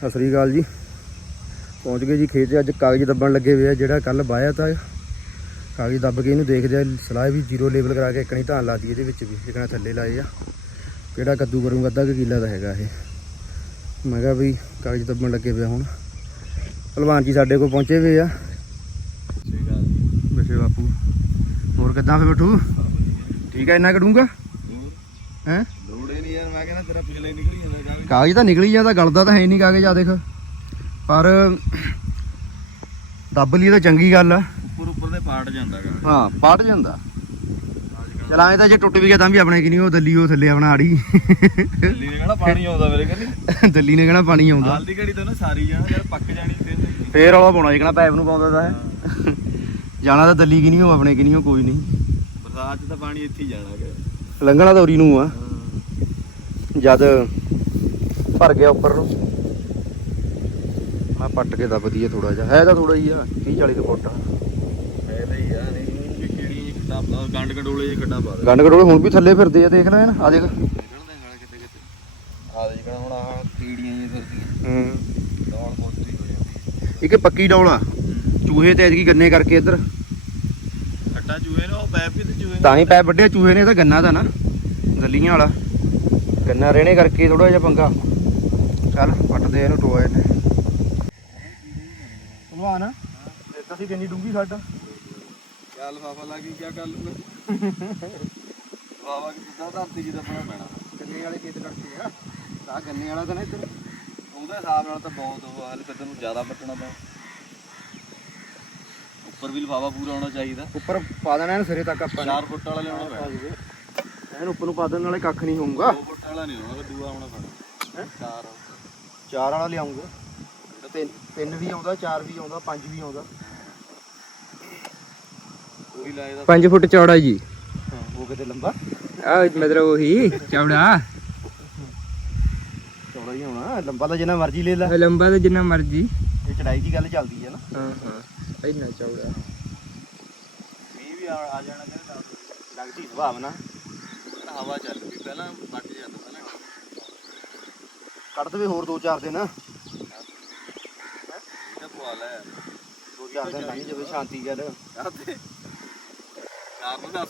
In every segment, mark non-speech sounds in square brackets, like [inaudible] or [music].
ਸਤਿ ਸ੍ਰੀ ਅਕਾਲ ਜੀ। ਪਹੁੰਚ ਗਏ ਜੀ ਖੇਤ ਅੱਜ ਕਾਗਜ਼ ਦੱਬਣ ਲੱਗੇ ਹੋਏ ਆ। ਜਿਹੜਾ ਕੱਲ ਵਾਇਆ ਤਾਂ ਕਾਗਜ਼ ਦੱਬ ਕੇ ਇਹਨੂੰ ਦੇਖਦੇ ਆ। ਸਲਾਹ ਵੀ ਜ਼ੀਰੋ ਲੈਵਲ ਕਰਾ ਕੇ ਇੱਕਣੀ ਧਾਨ ਲਾ ਦੀ ਇਹਦੇ ਵਿੱਚ ਵੀ। ਜਿਕਣਾ ਥੱਲੇ ਲਾਏ ਆ। ਕਿਹੜਾ ਕੱਦੂ ਕਰੂੰਗਾ? ਅੱਧਾ ਕੁ ਕਿੱਲਾ ਦਾ ਹੈਗਾ ਇਹ। ਮੈਂ ਕਿਹਾ ਵੀ ਕਾਗਜ਼ ਦੱਬਣ ਲੱਗੇ ਪਿਆ ਹੁਣ। ਭਲਵਾਨ ਜੀ ਸਾਡੇ ਕੋਲ ਪਹੁੰਚੇ ਹੋਏ ਆ। ਬੈਠੇ ਬਾਪੂ। ਹੋਰ ਕਿੱਦਾਂ ਫੇ ਬਠੂ? ਠੀਕ ਆ ਇੰਨਾ ਕਢੂੰਗਾ ਹੈ? ਕਹਿੰਦਾ ਤੇਰਾ ਪਿਛਲੇ ਹੀ ਨਿਕਲੀ ਜਾਂਦਾ ਕਾਗਜ਼ ਕਾਗਜ਼ ਤਾਂ ਨਿਕਲੀ ਜਾਂਦਾ ਗਲਦਾ ਤਾਂ ਹੈ ਨਹੀਂ ਕਾਗਜ਼ ਆ ਦੇਖ। ਪਰ ਦੱਬ ਲਈ ਤਾਂ ਚੰਗੀ ਗੱਲ ਆ। ਉੱਪਰ ਉੱਪਰ ਦੇ ਪਾਟ ਜਾਂਦਾ ਹਾਂ ਪੜ ਜਾਂਦਾ। ਚਲਾਏ ਤਾਂ ਜੇ ਟੁੱਟ ਵੀ ਗਿਆ ਤਾਂ ਵੀ ਆਪਣੇ ਕਿ ਨਹੀਂ ਉਹ ਦੱਲੀ ਉਹ ਥੱਲੇ ਆਪਣਾ ਆੜੀ। ਦਿੱਲੀ ਨੇ ਕਹਣਾ ਪਾਣੀ ਆਉਂਦਾ ਮੇਰੇ ਕਹਿੰਦੀ। ਦੱਲੀ ਨੇ ਕਹਿਣਾ ਪਾਣੀ ਆਉਂਦਾ। ਹਾਲ ਦੀ ਘੜੀ ਤਾਂ ਨਾ ਸਾਰੀ ਜਾਣਾ ਯਾਰ ਪੱਕ ਜਾਣੀ ਫਿਰ। ਫੇਰ ਵਾਲਾ ਪਾਉਣਾ ਜਿਕਣਾ ਪੈਪ ਨੂੰ ਪਾਉਂਦਾ ਤਾਂ ਹੈ। ਜਾਣਾ ਤਾਂ ਦੱਲੀ ਕਿ ਨਹੀਂ ਉਹ ਆਪਣੇ ਕਿ ਨਹੀਂ ਉਹ ਕੋਈ ਨਹੀਂ। ਬਰਸਾਤ 'ਚ ਤਾਂ ਪਾਣੀ ਇੱਥੇ ਹੀ ਜਾਣਾ ਗਾ। ਲੰਘਣਾ ਤਾਂ ਉਰੀ ਨੂੰ ਆ। ਜਦ ਭਰ ਗਿਆ ਉੱਪਰ ਨੂੰ। ਮੈਂ ਪੱਟ ਕੇ ਦੱਬਦੀ ਆ ਥੋੜਾ ਜਿਹਾ। ਹੈ ਤਾਂ ਥੋੜਾ ਹੀ ਆ 30 40 ਕੁ ਫੁੱਟ ਫਾਇਦਾ ਹੀ ਆ ਨਹੀਂ ਵੀ ਕਿਹੜੀ ਗੰਡ ਗੰਡੋਲੇ ਪਾ ਦੇ। ਗੰਡ ਹੁਣ ਵੀ ਥੱਲੇ ਫਿਰਦੇ ਆ ਦੇਖ ਲੈ ਨਾ ਆ ਦੇਖ। ਆ ਦੇ ਹੁਣ ਕੀੜੀਆਂ ਫਿਰਦੀਆਂ। ਹੂੰ। ਹੋ ਜਾਂਦੀ ਇੱਕ ਪੱਕੀ ਡੌਲਾ ਚੂਹੇ ਤੇ ਐਤਕੀ ਗੰਨੇ ਕਰਕੇ ਇੱਧਰ। ਖੱਟਾ ਚੂਹੇ ਨੇ ਉਹ ਪੈਪ ਵੀ ਤੇ ਚੂਹੇ ਤਾਂ ਹੀ ਪੈ ਵੱਡੇ ਚੂਹੇ ਨੇ ਤਾਂ ਗੰਨਾ ਦਾ ਨਾ। ਦਲੀਆਂ ਵਾਲਾ। ਗੰਨਾ ਰਹਿਣੇ ਕਰਕੇ ਥੋੜਾ ਜਿਹਾ ਪੰਗਾ। ਚੱਲ ਪੱਟਦੇ ਇਹਨੂੰ ਟੋਏ ਨੇ ਭਲਵਾਨ ਇਹ ਅਸੀਂ ਕਿੰਨੀ ਡੂੰਗੀ ਸਾਡਾ ਚੱਲ ਫਾਫਾ ਲਾ ਕੇ ਕੀ ਕਰ ਲੂਗਾ ਬਾਬਾ ਕਿ ਸਿੱਧਾ ਧਰਤੀ ਜੀ ਦਾ ਬਣਾ ਪੈਣਾ? ਗੰਨੇ ਵਾਲੇ ਖੇਤ ਕਰਕੇ ਆ। ਤਾਂ ਗੰਨੇ ਵਾਲਾ ਤਾਂ ਨਾ ਇੱਧਰ। ਉਹਦੇ ਹਿਸਾਬ ਨਾਲ ਤਾਂ ਬਹੁਤ ਉਹ ਹਾਲ ਫਿਰ ਤੈਨੂੰ ਜ਼ਿਆਦਾ ਪੱਟਣਾ ਪੈ ਉੱਪਰ ਵੀ ਲਫਾਵਾ ਪੂਰਾ ਹੋਣਾ ਚਾਹੀਦਾ। ਉੱਪਰ ਪਾ ਦੇਣਾ ਇਹਨੂੰ ਸਿਰੇ ਤੱਕ ਆਪਾਂ ਨੇ। 4 ਫੁੱਟ ਵਾਲਾ ਲਿਆਉਣਾ ਪੈਣਾ। ਇਹਨੂੰ ਉੱਪਰ ਨੂੰ ਪਾ ਦੇਣ ਨਾਲੇ ਕੱਖ ਨਹੀਂ ਹੋਊਗਾ। 2 ਫੁੱਟ ਵਾਲਾ ਨਹੀਂ ਹੋਣਾ ਦੂਆ ਆਉਣਾ ਪੈਣਾ। ਹੈਂ? 4 ਚਾਰ ਵਾਲਾ ਲਿਆਉਂਗਾ। ਤਿੰਨ ਤਿੰਨ ਵੀ ਆਉਂਦਾ ਚਾਰ ਵੀ ਆਉਂਦਾ ਪੰਜ ਵੀ ਆਉਂਦਾ। ਉਹੀ ਲਾਏ ਦਾ 5 ਫੁੱਟ ਚੌੜਾ ਜੀ। ਹਾਂ ਉਹ ਕਿਤੇ ਲੰਬਾ? ਆ ਮਤਲਬ ਉਹੀ ਚੌੜਾ। ਚੌੜਾ ਹੀ ਹੋਣਾ ਲੰਬਾ ਤਾਂ ਜਿੰਨਾ ਮਰਜ਼ੀ ਲੈ ਲੈ। ਲੰਬਾ ਤਾਂ ਜਿੰਨਾ ਮਰਜ਼ੀ। ਇਹ ਚੜਾਈ ਦੀ ਗੱਲ ਚੱਲਦੀ ਹੈ ਨਾ। ਹਾਂ ਹਾਂ ਇੰਨਾ ਚੌੜਾ। ਮੀਂਹ ਵੀ ਆ ਆ ਜਾਣਾ ਕਹਿੰਦਾ ਲੱਗਦੀ ਸੁਭਾਵਨਾ ਹਵਾ ਚੱਲ ਪਈ ਪਹਿਲਾਂ ਵੱਟ ਜਾਂਦਾ ਪਹਿਲਾਂ ਕੱਢ ਦੇਵੇ ਹੋਰ 2-4 ਦਿਨ। ਇਹ ਪਵਾ ਲੈ 2-4 ਦਿਨ ਲੰਘ ਜਾਵੇ ਸ਼ਾਂਤੀ ਗੱਲ ਆਤੇ ਕਾਰਨ ਦੱਸ।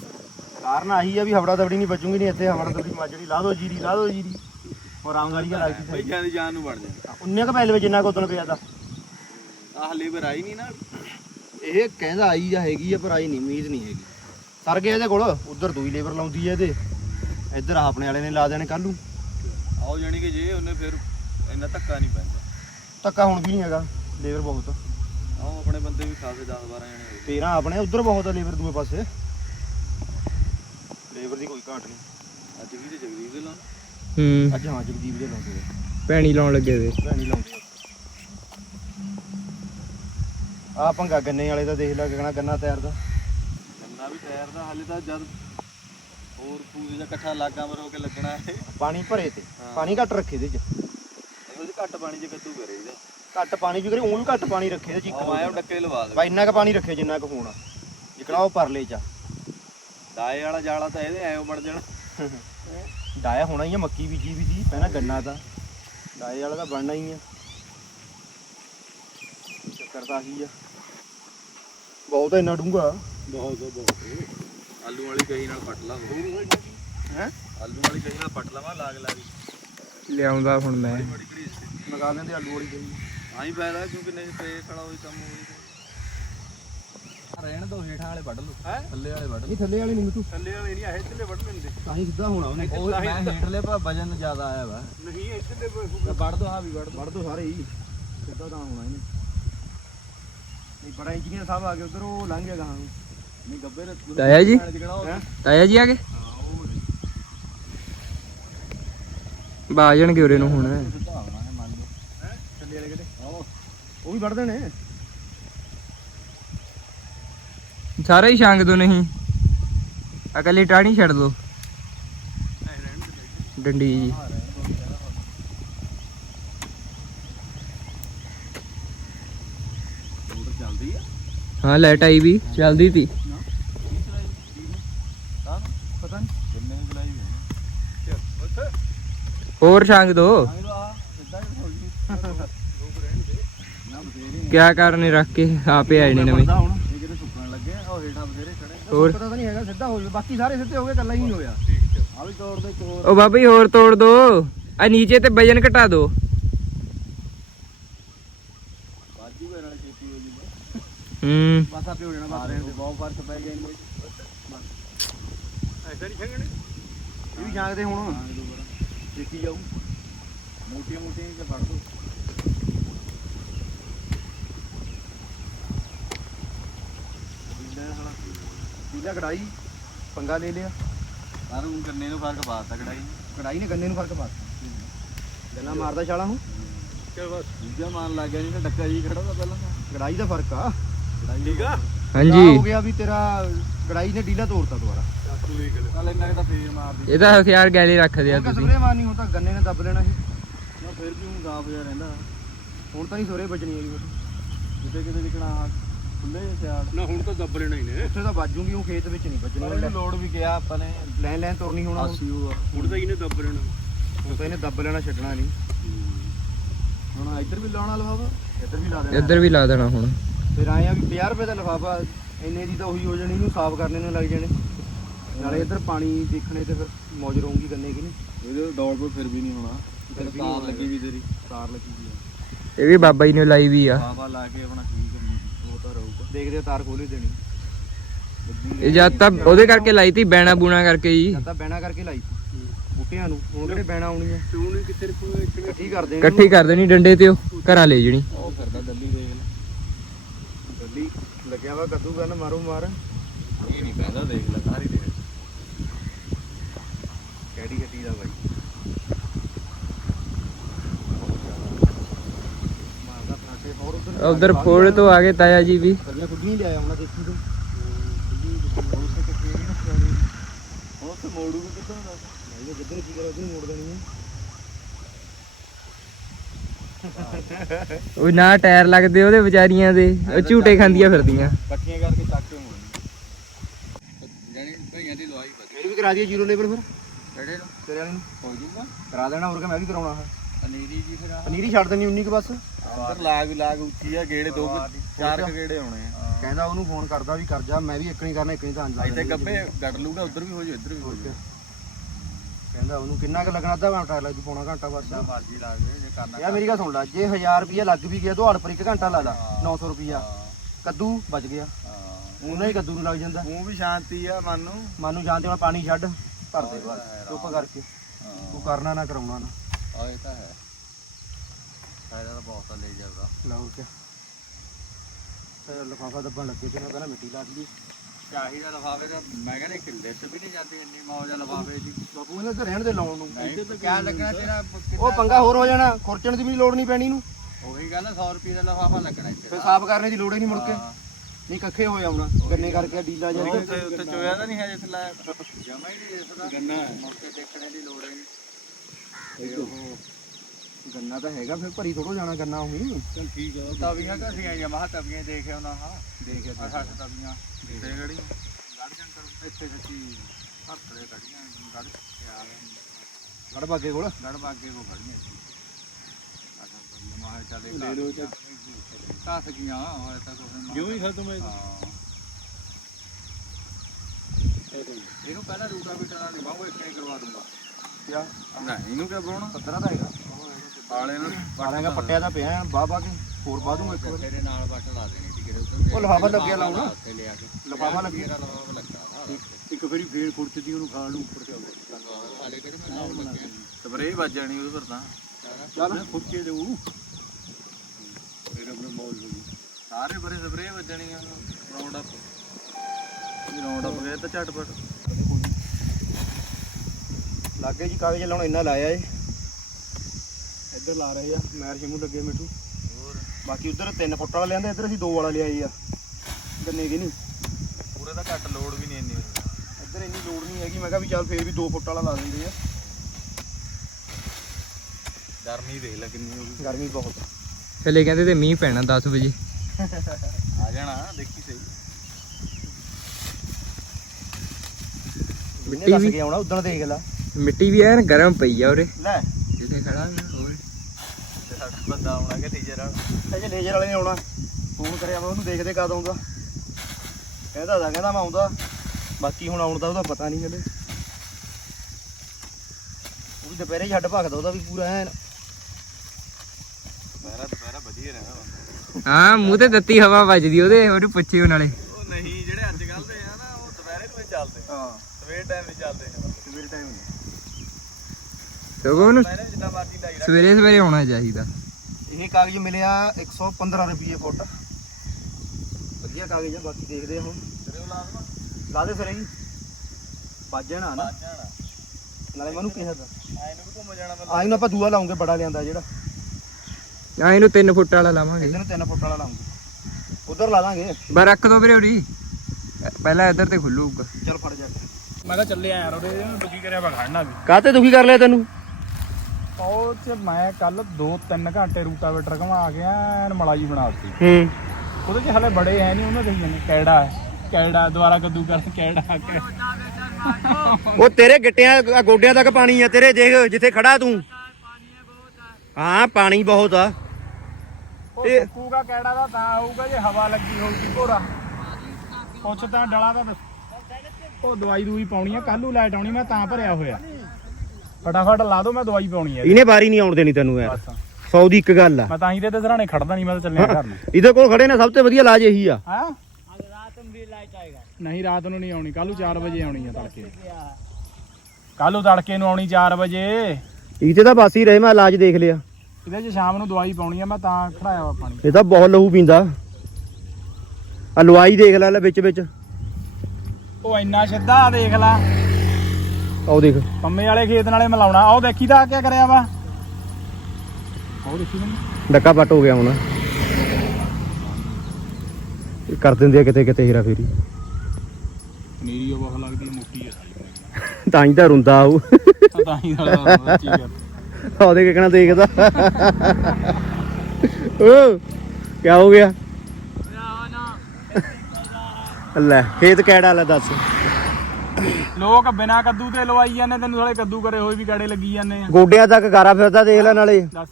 ਕਾਰਨ ਆਹੀ ਆ ਵੀ ਹਵੜਾ ਦਵੜੀ ਨਹੀਂ ਬਚੂਗੀ ਨਹੀਂ ਇੱਥੇ ਹਵੜਾ ਦਵੜੀ ਮਾਜੜੀ ਲਾ ਦੋ ਜੀਰੀ ਲਾ ਦੋ ਜੀਰੀ। ਹੋਰ ਆਮਦਾਰੀ ਲੱਗਦੀ ਬਈ ਸਹੀ ਜਾਂਦੀ ਜਾਨ ਨੂੰ ਬਣ ਜਾ ਉਨੇ ਕ ਪੈਲੇ ਵਿੱਚ ਜਿੰਨਾ ਕੋ ਉਦੋਂ ਪਿਆ ਤਾਂ। ਆਹ ਲੇਬਰ ਆਈ ਨਹੀਂ ਨਾ। ਇਹ ਕਹਿੰਦਾ ਆਈ ਜਾਂ ਹੈਗੀ ਆ ਪਰ ਆਈ ਨਹੀਂ ਉਮੀਦ ਨਹੀਂ ਹੈਗੀ। ਸਰ ਗਿਆ ਇਹਦੇ ਕੋਲ ਉਧਰ ਦੂਈ ਲੇਬਰ ਲਾਉਂਦੀ ਹੈ ਇਹਦੇ। ਇੱਧਰ ਆਪਣੇ ਵਾਲੇ ਨੇ ਲਾ ਦੇਣੇ ਕੱਲ ਆਓ ਜਾਣੀ ਕਿ ਜੇ ਉਹਨੇ ਫਿਰ ਇੰਨਾ ਧੱਕਾ ਨਹੀਂ ਪੈਂਦਾ। ਧੱਕਾ ਹੁਣ ਵੀ ਨਹੀਂ ਹੈਗਾ ਲੇਬਰ ਬਹੁਤ। ਆਓ ਆਪਣੇ ਬੰਦੇ ਵੀ ਖਾਸੇ 10 12 ਜਣੇ ਹੋਏ। 13 ਆਪਣੇ ਉਧਰ ਬਹੁਤ ਆ ਲੇਬਰ ਦੂਏ ਪਾਸੇ। ਲੇਬਰ ਦੀ ਕੋਈ ਘਾਟ ਨਹੀਂ। ਅੱਜ ਵੀ ਤੇ ਜਗਦੀਪ ਦੇ ਲਾਂ ਹੂੰ। ਅੱਜ ਹਾਂ ਜਗਦੀਪ ਦੇ ਲਾਉਂਦੇ ਆ। ਪੈਣੀ ਲਾਉਣ ਲੱਗੇ ਵੇ ਭੈਣੀ ਲਾਉਂਦੇ ਆ। ਆਹ ਪੰਗਾ ਗੰਨੇ ਵਾਲੇ ਦਾ ਦੇਖ ਲੈ ਕਿਹਣਾ ਗੰਨਾ ਤਿਆਰ ਦਾ। ਗੰਨਾ ਵੀ ਟਾਇਰ ਦਾ ਹਾਲੇ ਤਾਂ ਜਦ ਹੋਰ ਪੂਜੇ ਦਾ ਇਕੱਠਾ ਲਾਗਾ ਮਰੋ ਕੇ ਲੱਗਣਾ ਹੈ ਪਾਣੀ ਭਰੇ ਤੇ। ਹਾਂ। ਪਾਣੀ ਘੱਟ ਰੱਖੇ ਦੇ ਚ ਉਹਦੇ ਘੱਟ ਪਾਣੀ 'ਚ ਕੱਦੂ ਕਰੇ ਇਹਦਾ। ਘੱਟ ਪਾਣੀ ਵੀ ਕਰੇ ਉਹ ਵੀ ਘੱਟ ਪਾਣੀ ਰੱਖੇ ਚਿੱਕ ਉਹ ਆਇਆ ਡੱਕੇ ਲਵਾ ਦੇ ਬਾਈ ਇੰਨਾ ਕ ਪਾਣੀ ਰੱਖੇ ਜਿੰਨਾ ਕ ਹੋਣਾ। ਜਿਕਣਾ ਉਹ ਪਰਲੇ ਚ ਆ। ਦਾਏ ਵਾਲਾ ਜਾਲਾ ਤਾਂ ਇਹਦੇ ਐਂ ਬਣ ਜਾਣਾ। ਡਾਇਆ ਹੋਣਾ ਹੀ ਆ ਮੱਕੀ ਬੀਜੀ ਵੀ ਸੀ ਪਹਿਲਾਂ ਗੰਨਾ ਤਾਂ। ਡਾਏ ਵਾਲਾ ਤਾਂ ਬਣਨਾ ਹੀ ਆ। ਚੱਕਰ ਤਾਂ ਆਹੀ ਆ। ਬਹੁਤ ਇੰਨਾ ਡੂੰਗਾ ਬਹੁਤ ਬਹੁਤ ਆਲੂ ਵਾਲੀ ਕਹੀ ਨਾਲ ਪੱਟ ਲਾ ਹੈ? ਆਲੂ ਵਾਲੀ ਕਹੀ ਨਾਲ ਪੱਟ ਲਵਾਂ ਲਾਗ ਲਾ ਵੀ। ਲਿਆਉਂਦਾ ਹੁਣ ਮੈਂ। ਬੜੀ ਘੜੀ ਲਗਾ ਲੈਂਦੇ ਆਲੂ ਵਾਲੀ ਗਈ ਆਈ ਪੈਦਾ ਕਿਉਂਕਿ ਨਹੀਂ ਤੇ ਖੜਾ ਹੋਈ ਕੰਮ ਹੋਈ ਰਹਿਣ ਦੋ ਹੇਠਾਂ ਵਾਲੇ ਵੱਢ ਹੈ? ਥੱਲੇ ਵਾਲੇ ਵੱਢ ਨਹੀਂ ਥੱਲੇ ਵਾਲੀ ਨਹੀਂ ਮਿੱਤੂ। ਥੱਲੇ ਵਾਲੇ ਨਹੀਂ ਆਏ ਥੱਲੇ ਵੱਢ ਲੈਂਦੇ। ਤਾਂ ਹੀ ਸਿੱਧਾ ਹੋਣਾ ਉਹਨੇ। ਉਹ ਮੈਂ ਹੇਠਲੇ ਪਾ ਵਜਨ ਜ਼ਿਆਦਾ ਆਇਆ ਵਾ। ਨਹੀਂ ਇੱਥੇ ਵੱਢ ਦੋ ਆ ਵੀ ਵੱਢ ਵੜ ਦੋ ਸਾਰੇ ਹੀ। ਸਿੱਧਾ ਤਾਂ ਹੋਣਾ ਇਹਨੇ ਨਹੀਂ। ਬੜਾ ਇੰਜੀਨੀਅਰ ਸਾਹਿਬ ਆ ਗਏ ਉਧਰ ਉਹ ਲੰਘ ਗਿਆ ਗਾਹਾਂ ਨੇ। ਤਾਇਆ ਜੀ? ਤਾਇਆ ਜੀ ਆ ਗਏ? ਉਰੇ ਨੂੰ ਹੁਣ। ਉਹ ਵੀ ਸਾਰਾ ਹੀ ਛਾਂਗ ਦੋ ਨਹੀਂ। ਅਕਲੀ ਟਾਣੀ ਛੱਡ ਦੋ। ਡੰਡੀ ਜੀ। ਹਾਂ ਲਾਈਟ ਆਈ ਵੀ ਚੱਲਦੀ ਤੀ ਤਾਂ ਪਤਾ ਨਹੀਂ ਕਿੰਨੇ ਚਲਾਈ ਹੋਈ ਹੋਰ ਛਾਂਗ ਦੋ। ਆ ਸਿੱਧਾ ਹੀ ਹੋ ਗਈ ਬਥੇਰੇ ਨੇ ਕਿਆ ਕਰਨੇ ਰੱਖ ਕੇ? ਆਪੇ ਆਏ ਨੇ ਨਵੇਂ। ਬੰਦਾ ਹੁਣ ਇਹ ਜਿਹੜੇ ਸੁੱਕਣ ਲੱਗੇ ਆ, ਉਹ ਹੇਠਾਂ ਬਥੇਰੇ ਖੜੇ ਹੋਰ? ਪਤਾ ਤਾਂ ਨਹੀਂ ਹੈਗਾ ਸਿੱਧਾ ਹੋ ਜਾਵੇ ਬਾਕੀ ਸਾਰੇ ਸਿੱਧੇ ਹੋ ਗਏ ਕੱਲਾ ਹੀ ਨਹੀਂ ਹੋਇਆ ਆ ਵੀ ਤੋੜ ਦੇ ਤੋੜ ਉਹ ਬਾਬਾ ਜੀ ਹੋਰ ਤੋੜ ਦੋ। ਆ ਨੀਚੇ ਤੇ ਵਜਨ ਘਟਾ ਦੋ। ਬਾਜੀ ਹੋਏ ਨਾਲ ਛੇਤੀ ਹੋ। ਜੂਗਾ ਹੂੰ ਬਸ ਆਪੇ ਹੋ ਜਾਣਾ ਬਸ ਮਾਰੇ ਤੇ ਬਹੁਤ ਫ਼ਰਕ ਪੈ ਗਿਆ ਇਹਨੂੰ ਐਸਾ ਨਹੀਂ ਛੰਗਣੇ। ਇਹ ਵੀ ਜਾਂਗਦੇ ਹੁਣ। ਹਾਂ ਦੇਖੀ ਜਾਊ। ਮੋਟੀਆਂ ਮੋਟੀਆਂ ਜਿਹਾ ਫੜ ਦੋ ਪੀਲਾ ਕੜਾਈ ਪੰਗਾ ਲੈ ਲਿਆ। ਪਰ ਉਹ ਗੰਨੇ ਨੂੰ ਫ਼ਰਕ ਪਾਤਾ ਕਢਾਈ ਕੜਾਈ ਨੇ ਗੰਨੇ ਨੂੰ ਫ਼ਰਕ ਪਾਤਾ। ਗੱਲਾਂ ਮਾਰਦਾ ਛਾਲਾ ਨੂੰ ਦੂਜਾ ਮਾਨ ਲੱਗ ਗਿਆ ਨਹੀਂ ਤਾਂ ਡੱਕਾ ਜੀ ਖੜਾ ਤਾਂ ਪਹਿਲਾਂ ਤਾਂ। ਕੜਾਈ ਦਾ ਫ਼ਰਕ ਆ। ਠੀਕ ਆ? ਹੋ ਹਾਂਜੀ। ਗਿਆ ਵੀ ਤੇਰਾ ਕੜਾਈ ਨੇ ਡੀਲਾ ਤੋੜਤਾ ਦੁਬਾਰਾ। ਚੱਲ ਇੰਨਾ ਕਿ ਤਾਂ ਫੇਰ ਮਾਰਦੀ ਇਹਦਾ ਹਥਿਆਰ ਗੈਲੇ ਰੱਖਦੇ ਆ ਹੁਣ ਤੁਸੀਂ। ਕਸਬਰੇ ਮਾਰਨੀ ਹੁਣ ਤਾਂ ਗੰਨੇ ਨੇ ਦੱਬ ਲੈਣਾ ਸੀ। ਨਾ ਫੇਰ ਵੀ ਹੁਣ ਗਾਫ ਜਿਹਾ ਰਹਿੰਦਾ। ਹੁਣ ਤਾਂ ਨਹੀਂ ਸੋਰੇ ਬਚਣੀ ਹੈਗੀ ਬਸ ਕਿਤੇ ਕਿਤੇ ਵਿਕਣਾ ਖੁੱਲੇ ਸਿਆੜ ਨਾ ਹੁਣ ਤਾਂ ਦੱਬ ਲੈਣਾ ਹੀ ਨੇ। ਉੱਥੇ ਤਾਂ ਵੱਜੂਗੀ ਉਹ ਖੇਤ ਵਿੱਚ ਨਹੀਂ ਵੱਜਣੀ। ਇਹਨੂੰ ਲੋਡ ਵੀ ਗਿਆ ਆਪਾਂ ਨੇ ਲੈਣ ਲੈਣ ਤੁਰਨੀ ਹੋਣਾ ਹੁਣ। ਆਸੀਓ ਹੁਣ ਤਾਂ ਇਹਨੇ ਦੱਬ ਲੈਣਾ। ਹੁਣ ਤਾਂ ਇਹਨੇ ਦੱਬ ਲੈਣਾ ਛੱਡਣਾ ਨਹੀਂ। ਹੁਣ ਇੱਧਰ ਵੀ ਲਾਉਣਾ ਲਵਾਵਾ ਇੱਧਰ ਵੀ ਲਾ ਦੇਣਾ। ਇੱਧਰ ਵੀ ਲਾ ਦੇਣਾ ਹੁਣ। ਫਿਰ ਆਏ ਆ ਵੀ 50 ਰੁਪਏ ਦਾ ਲਿਫਾਫਾ ਇੰਨੇ ਦੀ ਤਾਂ ਉਹੀ ਹੋ ਜਾਣੀ ਇਹਨੂੰ ਸਾਫ਼ ਕਰਨੇ ਨੂੰ ਲੱਗ ਜਾਣੇ। ਨਾਲੇ ਇੱਧਰ ਪਾਣੀ ਦੇਖਣੇ ਤੇ ਫਿਰ ਮੌਜ ਰਹੂਗੀ ਗੰਨੇ ਕਿ ਨਹੀਂ? ਇਹਦੇ ਦੌੜ ਕੋਈ ਫਿਰ ਵੀ ਨਹੀਂ ਹੋਣਾ। ਫਿਰ ਵੀ ਤਾਰ ਲੱਗੀ ਵੀ ਤੇਰੀ। ਤਾਰ ਲੱਗੀ ਵੀ ਆ। ਇਹ ਵੀ ਬਾਬਾ ਜੀ ਨੇ ਲਾਈ ਵੀ ਆ। ਬਾਬਾ ਲਾ ਕੇ ਆਪਣਾ ਠੀਕ ਉਹ ਤਾਂ ਰਹੂਗਾ। ਦੇਖਦੇ ਆ ਤਾਰ ਖੋਲੇ ਦੇਣੀ। ਇਹ ਜਦ ਤਾਂ ਉਹਦੇ ਕਰਕੇ ਲਾਈ ਤੀ ਬੈਣਾ ਬੂਣਾ ਕਰਕੇ ਜੀ। ਜਾਂ ਤਾਂ ਬੈਣਾ ਕਰਕੇ ਲਾਈ ਸੀ ਬੂਟਿਆਂ ਨੂੰ। ਹੁਣ ਕਿਹੜੇ ਬੈਣਾ ਆਉਣੀ ਹੈ ਤੂੰ ਨਹੀਂ ਕਿੱਥੇ ਕੋਈ ਇਕੱਠੀ ਕਰਦੇ ਨੇ ਇਕੱਠੀ ਕਰ ਦੇਣੀ ਡੰਡੇ ਤੇ ਉਹ ਘਰਾਂ ਲੈ ਜਣੀ। ਉਹ ਫਿਰਦਾ ਦੱਲੀ ਦੇਖ ਲੈ। ਗੱਡੀ ਲੱਗਿਆ ਵਾ ਕੱਦੂ ਕਰਨ ਮਾਰੋ ਮਾਰ। ਇਹ ਨਹੀਂ ਕਹਿੰਦਾ ਦੇਖ ਲੈ ਸਾਰੀ ਦੇਖ ਕਿਹੜੀ ਗੱਡੀ ਦਾ ਬਾਈ? ਉਧਰ ਫੋੜ ਤੋਂ ਆ ਗਏ ਤਾਇਆ ਜੀ ਵੀ। ਲਿਆਇਆ ਦੇਖੀ ਤੂੰ। ਉਹ ਤੇ ਮੋੜੂ ਕਿੱਥੋਂ ਦਾ? ਇਹ ਜਿੱਧਰ ਕੀ ਕਰਾਂ ਉਧਰ ਮੋੜ ਦੇਣੀ ਹੈ। ਉਹ ਨਾ ਟਾਇਰ ਲੱਗਦੇ ਉਹਦੇ ਵਿਚਾਰੀਆਂ ਦੇ ਉਹ ਝੂਟੇ ਖਾਂਦੀਆਂ ਫਿਰਦੀਆਂ। ਇਕੱਠੀਆਂ ਕਰਕੇ ਚੱਕ ਕੇ ਮੋੜਨੀ। ਜਾਨੀ ਭਈਆਂ ਦੀ ਲਵਾਈ ਮੇਰੇ ਵੀ ਕਰਾ ਦਈਏ ਜ਼ੀਰੋ ਲੇਬਲ ਫਿਰ। ਕਿਹੜੇ ਨੂੰ? ਤੇਰੇ ਵਾਲੇ ਨੂੰ? ਹੋ ਜੂਗਾ ਕਰਾ ਦੇਣਾ ਹੋਰ ਕਿ ਮੈਂ ਵੀ ਕਰਾਉਣਾ ਹੈ। ਅਨੀਰੀ ਜੀ ਫਿਰ ਪਨੀਰੀ ਛੱਡ ਦੇਣੀ 19 ਕੁ ਬਸ। ਅੰਦਰ ਲਾਗ ਲਾਗ ਉੱਚੀ ਆ ਗੇੜੇ ਦੋ ਕੁ- ਚਾਰ ਕੁ ਗੇੜੇ ਆਉਣੇ ਆ। ਕਹਿੰਦਾ ਉਹਨੂੰ ਫੋਨ ਕਰਦਾ ਵੀ ਕਰ ਜਾ ਮੈਂ ਵੀ ਇੱਕ ਨਹੀਂ ਕਰਨਾ ਇੱਕ ਨਹੀਂ ਤਾਂ ਅੰਦਰ ਇੱਥੇ ਗੱਬੇ ਗੱਡ ਲੂਗਾ ਉਧਰ ਵੀ ਹੋ ਜਾਊ ਇੱਧਰ ਵੀ ਹੋ ਜਾਊ। ਕਹਿੰਦਾ ਉਹਨੂੰ ਕਿੰਨਾ ਕੁ ਲੱਗਣਾ ਅੱਧਾ ਘੰਟਾ ਲੱਗ ਜੂ ਪੌਣਾ ਘੰਟਾ ਬਸ। ਮਰਜ਼ੀ ਲਾ ਦੇ ਜੇ ਕਰਨਾ ਯਾਰ ਮੇਰੀ ਗੱਲ ਸੁਣ ਲੈ ਜੇ 1000 ਰੁਪਏ ਲੱਗ ਵੀ ਗਿਆ ਦੁਹਾੜ ਪਰ ਇੱਕ ਘੰਟਾ ਲਾ ਲਾ 900 ਰੁਪਿਆ ਕੱਦੂ ਬਚ ਗਿਆ। ਹਾਂ। ਉਹਨਾਂ ਹੀ ਕੱਦੂ ਨੂੰ ਲੱਗ ਜਾਂਦਾ। ਤੂੰ ਵੀ ਸ਼ਾਂਤੀ ਆ ਮਨ ਨੂੰ। ਮਨ ਨੂੰ ਜਾਣਦੇ ਹੁਣ ਪਾਣੀ ਛੱਡ। ਭਰ ਦੇ ਬਸ ਚੁੱਪ ਕਰਕੇ। ਤੂੰ ਕਰਨਾ ਨਾ ਕਰਾਉਣਾ ਨਾ। ਆ ਇਹ ਤਾਂ ਹੈ। ਫਾਇਦਾ ਤਾਂ ਬਹੁਤ ਆ ਲੈ ਜਾਊਗਾ ਲਾਓ ਕੇ ਤੇ ਲਫਾਫਾ ਦੱਬਣ ਲੱਗੇ ਤੇ ਮੈਂ ਕਹਿੰਦਾ ਮਿੱਟੀ ਲਾ ਦਈਏ। ਚਾਹੀਦਾ ਲਫਾਵੇ ਦਾ ਮੈਂ ਕਹਿੰਦਾ ਇੱਕ ਲਿੱਟ ਵੀ ਨਹੀਂ ਜਾਂਦੀ ਇੰਨੀ ਮੌਜ ਆ ਲਫਾਵੇ ਦੀ। ਬਾਪੂ ਇਹਨਾਂ ਤੇ ਰਹਿਣ ਦੇ ਲਾਉਣ ਨੂੰ। ਕਿਆ ਲੱਗਣਾ ਤੇਰਾ ਉਹ ਪੰਗਾ ਹੋਰ ਹੋ ਜਾਣਾ ਖੁਰਚਣ ਦੀ ਵੀ ਲੋੜ ਨਹੀਂ ਪੈਣੀ ਨੂੰ। ਉਹੀ ਗੱਲ 100 ਰੁਪਏ ਦਾ ਲਫਾਫਾ ਲੱਗਣਾ ਇੱਥੇ ਫਿਰ ਸਾਫ਼ ਕਰਨੇ ਦੀ ਲੋੜ ਹੀ ਨਹੀਂ ਮੁੜ ਕੇ। ਨਹੀਂ ਕੱਖੇ ਹੋ ਆਉਣਾ ਗੰਨੇ ਕਰਕੇ ਡੀਲਾ ਜਾਂ ਉੱਥੇ ਉੱਥੇ ਚੋਇਆ ਤਾਂ ਨਹੀਂ ਹੈ ਜਿੱਥੇ ਲਾਇਆ ਜਮਾ ਹੀ। ਨਹੀਂ ਦਿਸਦਾ ਗੰਨਾ ਮੌਕੇ ਦੇਖਣੇ ਦੀ ਲੋੜ ਹੀ। ਨਹੀਂ ਗੰਨਾ ਤਾਂ ਹੈਗਾ ਫਿਰ ਭਰੀ ਥੋੜੋ ਜਾਣਾ ਗੰਨਾ ਉਹੀ। ਚਲ ਠੀਕ ਆ। ਤਵੀਆਂ ਘਸੀਆਂ ਜਾਂ ਮਹਾ ਤਵੀਆਂ ਦੇਖਿਆ ਉਹਨਾਂ ਹਾਂ। ਦੇਖਿਆ ਤਾਂ ਹੱਥ ਤਵੀਆਂ। ਤੇ ਗੜੀ ਗੜ ਜੰਟਰ ਇੱਥੇ ਸੱਚੀ ਹੱਥਲੇ ਕੱਢੀਆਂ ਗੜ ਆ। ਗੜ ਬਾਗੇ ਕੋਲ? ਗੜ ਬਾਗੇ ਕੋ ਖੜੀਆਂ ਸੀ ਅਸਾਂ ਮਹਾ ਚੱਲੇ ਲੈ ਲਓ ਤੇ ਕਾਸ ਗਈਆਂ ਹੋਇਆ ਤਾਂ ਕੋਈ ਜਿਉਂ ਹੀ ਖਤਮ ਹੈ ਇਹਨੂੰ ਪਹਿਲਾਂ ਰੂਟਾ ਬੀਟਾ ਨਾਲ ਨਿਭਾਉਂਗਾ ਇੱਕ ਨਹੀਂ ਕਰਵਾ ਦੂੰਗਾ ਕਿਆ ਨਹੀਂ ਇਹਨੂੰ ਕਿਆ ਪਾਉਣਾ ਪੱਤਰਾ ਤਾਂ ਹੈਗਾ ਆਲੇ ਨੂੰ ਪਾਲਾਂਗਾ ਪੱਟਿਆ ਤਾਂ ਪਿਆ ਬਾਹ ਬਾ ਕੇ ਹੋਰ ਪਾ ਦੂੰਗਾ ਇੱਕ ਵਾਰ ਤੇਰੇ ਨਾਲ ਵੱਟ ਲਾ ਦੇਣੀ ਟਿਕਟ ਉੱਤੇ ਉਹ ਲਿਫਾਫਾ ਲੱਗਿਆ ਲਾਉਣਾ ਉੱਤੇ ਲੱਗਿਆ ਇੱਕ ਵਾਰੀ ਫੇਰ ਖੁਰਚਦੀ ਉਹਨੂੰ ਖਾਣ ਨੂੰ ਉੱਪਰ ਤੇ ਆਉਂਦਾ ਸਾਡੇ ਕਿਹੜੇ ਮੈਂ ਲਾਉਣ ਲੱਗਿਆ ਸਪਰੇਅ ਵੱਜ ਜਾਣੀ ਉਹਦੇ ਪਰ ਤਾਂ ਚੱਲ ਖੁਰਚੇ ਦੇ ਫਿਰ ਆਪਣੇ ਮੌਜ ਹੋ। ਗਈ ਸਾਰੇ ਬਰੇ ਸਪਰੇਅ ਵੱਜਣੀ ਆ। ਰਾਉਂਡ ਅਪ ਇਹ ਰਾਉਂਡ ਅਪ ਗਏ ਤਾਂ ਝਟਪਟ। ਲੱਗੇ ਜੀ ਕਾਗਜ਼ ਲਾਉਣ ਇੰਨਾ ਲਾਇਆ ਏ। ਇੱਧਰ ਲਾ ਰਹੇ ਆ। ਮੈਰ ਸ਼ਿਮੂ ਲੱਗੇ ਮਿੱਠੂ। ਹੋਰ? ਬਾਕੀ ਉਧਰ 3 ਫੁੱਟ ਵਾਲਾ ਲਿਆਂਦੇ ਇੱਧਰ ਅਸੀਂ 2 ਵਾਲਾ ਲਿਆਏ ਆ। ਗੰਨੇ ਦੀ ਨਹੀਂ ਪੂਰੇ ਤਾਂ ਘੱਟ ਲੋਡ ਵੀ ਨਹੀਂ ਇੰਨੀ। ਇੱਧਰ ਇੰਨੀ ਲੋੜ ਨਹੀਂ ਹੈਗੀ। ਮੈਂ ਕਿਹਾ ਵੀ ਚੱਲ ਫੇਰ ਵੀ 2 ਫੁੱਟ ਵਾਲਾ ਲਾ ਦਿੰਦੇ ਆ। ਗਰਮੀ ਦੇਖ ਲੈ ਕਿੰਨੀ ਹੋ ਗਈ। ਗਰਮੀ ਬਹੁਤ ਹਲੇ ਕਹਿੰਦੇ ਤੇ ਮੀਂਹ ਪੈਣਾ 10 ਵਜੇ। ਆ ਜਾਣਾ ਦੇਖੀ ਸਹੀ। ਮਿੱਟੀ ਵੀ ਕੇ ਆਉਣਾ ਉਦੋਂ ਦੇਖ ਲੈ। ਮਿੱਟੀ ਵੀ ਐਨ ਗਰਮ ਪਈ ਆ ਉਰੇ। ਲੈ। ਜਿੱਥੇ ਖੜਾ ਹੋਰ। ਸਾਡਾ ਬੰਦਾ ਆਉਣਾ ਕਿ ਟੀਚਰ ਵਾਲਾ। ਅਜੇ ਲੇਜਰ ਵਾਲੇ ਨੇ ਆਉਣਾ ਫੋਨ ਕਰਿਆ ਵਾ ਉਹਨੂੰ ਦੇਖਦੇ ਕਦ ਆਉਂਦਾ ਕਹਿੰਦਾ ਤਾਂ ਕਹਿੰਦਾ ਮੈਂ ਆਉਂਦਾ। ਬਾਕੀ ਹੁਣ ਆਉਣ ਦਾ ਉਹਦਾ ਪਤਾ ਨਹੀਂ ਹਲੇ। ਉਹ ਵੀ ਦੁਪਹਿਰੇ ਹੀ ਹੱਡ ਭਖਦਾ ਉਹਦਾ ਵੀ ਪੂਰਾ ਐਨ ਦੁਪਹਿਰਾ ਦੁਪਹਿਰਾ ਵਧੀਆ ਰਹਿਣਾ ਹਾਂ ਮੂੰਹ ਤੇ ਦਿੱਤੀ ਹਵਾ ਵੱਜਦੀ ਉਹਦੇ ਉਹਨੂੰ ਪੁੱਛਿਓ ਨਾਲੇ ਉਹ ਨਹੀਂ ਜਿਹੜੇ ਅੱਜ ਕੱਲ ਦੇ ਆ ਨਾ ਉਹ ਦੁਪਹਿਰੇ ਨੂੰ ਹੀ ਚੱਲਦੇ ਹਾਂ। ਸਵੇਰ ਟਾਈਮ ਨਹੀਂ ਚੱਲਦੇ ਸਵੇਰੇ ਟਾਈਮ ਸਗੋਂ ਉਹਨੂੰ ਦੁਪਹਿਰੇ ਨੂੰ ਜਿੰਨਾ ਮਰਜ਼ੀ ਲਾਈ ਰੱਖ। ਸਵੇਰੇ ਸਵੇਰੇ ਆਉਣਾ ਚਾਹੀਦਾ। ਇਹ ਕਾਗਜ਼ ਮਿਲਿਆ 115 ਰੁਪਏ ਫੁੱਟ। ਵਧੀਆ ਕਾਗਜ਼ ਆ ਬਾਕੀ ਦੇਖਦੇ ਆ ਹੁਣ। ਲਾ ਦੇ ਫਿਰ ਜੀ ਵੱਜ ਜਾਣਾ ਨਾ। ਨਾਲੇ ਮੈਨੂੰ ਕਿਹਾ ਤਾਂ। ਆਏ ਨੂੰ ਵੀ ਘੁੰਮ ਜਾਣਾ ਮੈਂ ਆਈ ਨੂੰ ਆਪਾਂ ਦੂਆ ਲਾਉਂਗੇ ਬੜਾ ਲਿਆਂਦਾ ਜਿਹੜਾ। ਆ ਇਹਨੂੰ 3 ਫੁੱਟ ਵਾਲਾ ਲਾਵਾਂਗੇ। ਇੱਧਰ ਨੂੰ 3 ਫੁੱਟ ਵਾਲਾ ਲਾਉਂਗੇ। ਉਧਰ ਲਾ ਦਾਂਗੇ। ਬਸ ਰੱਖ ਦੋ ਵੀਰੇ ਉਰੀ। ਪਹਿਲਾਂ ਇੱਧਰ ਤੇ ਖੁੱਲੂਗਾ। ਚਲ ਫੜ ਜਾ ਮੈਂ ਤਾਂ ਚੱਲੇ ਆਇਆ ਰੋੜੇ ਨੂੰ ਦੁਖੀ ਕਰਿਆ ਵਾ ਖੜਨਾ ਵੀ। ਕਾਤੇ ਦੁਖੀ ਕਰ ਲਿਆ ਤੈਨੂੰ? ਉਹ ਚ ਮੈਂ ਕੱਲ 2-3 ਘੰਟੇ ਰੂਟਾਵੇਟਰ ਘੁਮਾ ਗਿਆ ਐਨ ਮਲਾਈ ਬਣਾ ਦਿੱਤੀ। ਹੂੰ। ਉਹਦੇ ਚ ਹਲੇ ਬੜੇ ਹੈ ਨਹੀਂ ਉਹਨਾਂ ਦੇ ਜਾਂਦੇ ਕੈੜਾ ਹੈ ਕੈੜਾ ਦੁਆਰਾ ਕੱਦੂ ਕਰ ਕੈੜਾ ਕੇ ਉਹ ਤੇਰੇ ਗਿੱਟਿਆਂ ਗੋਡਿਆਂ ਤੱਕ ਪਾਣੀ ਆ ਤੇਰੇ ਦੇਖ ਜਿੱਥੇ ਖੜਾ ਤੂੰ। ਹਾਂ ਪਾਣੀ ਬਹੁਤ ਆ। ਇਹ- ਕੈੜਾ ਦਾ ਤਾਂ ਆਊਗਾ ਜੇ ਹਵਾ ਲੱਗੀ ਹੋਊਗੀ ਭੋਰਾ। ਕੁਛ ਤਾਂ ਡਲਾ ਦਾ ਉਹ ਦਵਾਈ ਦੂਈ ਪਾਉਣੀ ਆ ਕੱਲੂ ਲਾਈਟ ਆਉਣੀ ਮੈਂ ਤਾਂ ਭਰਿਆ ਹੋਇਆ। ਫਟਾਫਟ ਲਾ ਦੋ ਮੈਂ ਦਵਾਈ ਪਾਉਣੀ ਆ। ਇਹਨੇ ਬਾਰੀ ਨਹੀਂ ਆਉਣ ਦੇਣੀ ਤੈਨੂੰ ਯਾਰ। ਬਸ। 100 ਦੀ ਇੱਕ ਗੱਲ ਆ। ਮੈਂ ਤਾਂ ਹੀ ਤੇ ਸਰਾਣੇ ਖੜਦਾ ਨਹੀਂ ਮੈਂ ਤਾਂ ਚੱਲਿਆ ਘਰ ਨੂੰ। ਇਹਦੇ ਕੋਲ ਖੜੇ ਨੇ ਸਭ ਤੋਂ ਵਧੀਆ ਇਲਾਜ ਇਹੀ ਆ। ਹਾਂ? ਨਹੀਂ ਰਾਤ ਨੂੰ ਨਹੀਂ ਆਉਣੀ ਕੱਲੂ 4 ਵਜੇ ਆਉਣੀ ਆ ਤੜਕੇ। ਕੱਲੂ ਤੜਕੇ ਨੂੰ ਆਉਣੀ 4 ਵਜੇ। ਇਹਦੇ ਤਾਂ ਬਸ ਹੀ ਰਹੇ ਮੈਂ ਇਲਾਜ ਦੇਖ ਲਿਆ। ਇਹਦੇ ਚ ਸ਼ਾਮ ਨੂੰ ਦਵਾਈ ਪਾਉਣੀ ਆ ਮੈਂ ਤਾਂ ਖੜਾਇਆ ਵਾ ਪਾਣੀ। ਇਹ ਤਾਂ ਬਹੁਤ ਲਹੂ ਪੀਂਦਾ। ਆ ਲਵਾਈ ਦੇਖ ਲੈ ਲੈ ਵਿੱਚ ਵਿੱਚ। ਉਹ ਇੰਨਾ ਸਿੱਧਾ ਦੇਖ ਲਾ। ਆਓ ਦੇਖ। ਪੰਮੇ ਵਾਲੇ ਖੇਤ ਨਾਲੇ ਮਿਲਾਉਣਾ ਉਹ ਦੇਖੀ ਤਾਂ ਕੀ ਕਰਿਆ ਵਾ। ਉਹ ਦੇਖੀ ਮੈਨੂੰ। ਡੱਕਾ ਪੱਟ ਹੋ ਗਿਆ ਹੁਣ। ਇਹ ਕਰ ਦਿੰਦੇ ਆ ਕਿਤੇ ਕਿਤੇ ਹੀਰਾ ਫੇਰੀ। ਪਨੀਰੀ ਉਹ ਬਹੁਤ ਲੱਗਦੀ ਆ, ਮੋਟੀ ਆ। ਤਾਂ ਹੀ ਤਾਂ ਰੁੰਦਾ ਆਊ ਤਾਂ ਹੀ ਨਾਲ ਬੱਚੀ ਕਰ ਉਹਦੇ ਕਿਕਣਾ ਦੇਖਦਾ? ਓ ਕੀ ਹੋ ਗਿਆ? ਲੈ ਖੇਤ ਕਿਹੜਾ ਲੈ ਦੱਸ? ਲੋਕ ਬਿਨਾ ਕੱਦੂ ਤੇ ਲਵਾਈ ਜਾਂਦੇ ਤੈਨੂੰ ਸਾਲੇ ਕੱਦੂ ਕਰੇ ਹੋਏ ਵੀ ਕਾੜੇ ਲੱਗੀ ਜਾਂਦੇ ਆ। ਗੋਡਿਆਂ ਤੱਕ ਗਾਰਾ ਫਿਰਦਾ ਦੇਖ ਲੈ ਨਾਲੇ। ਦੱਸ।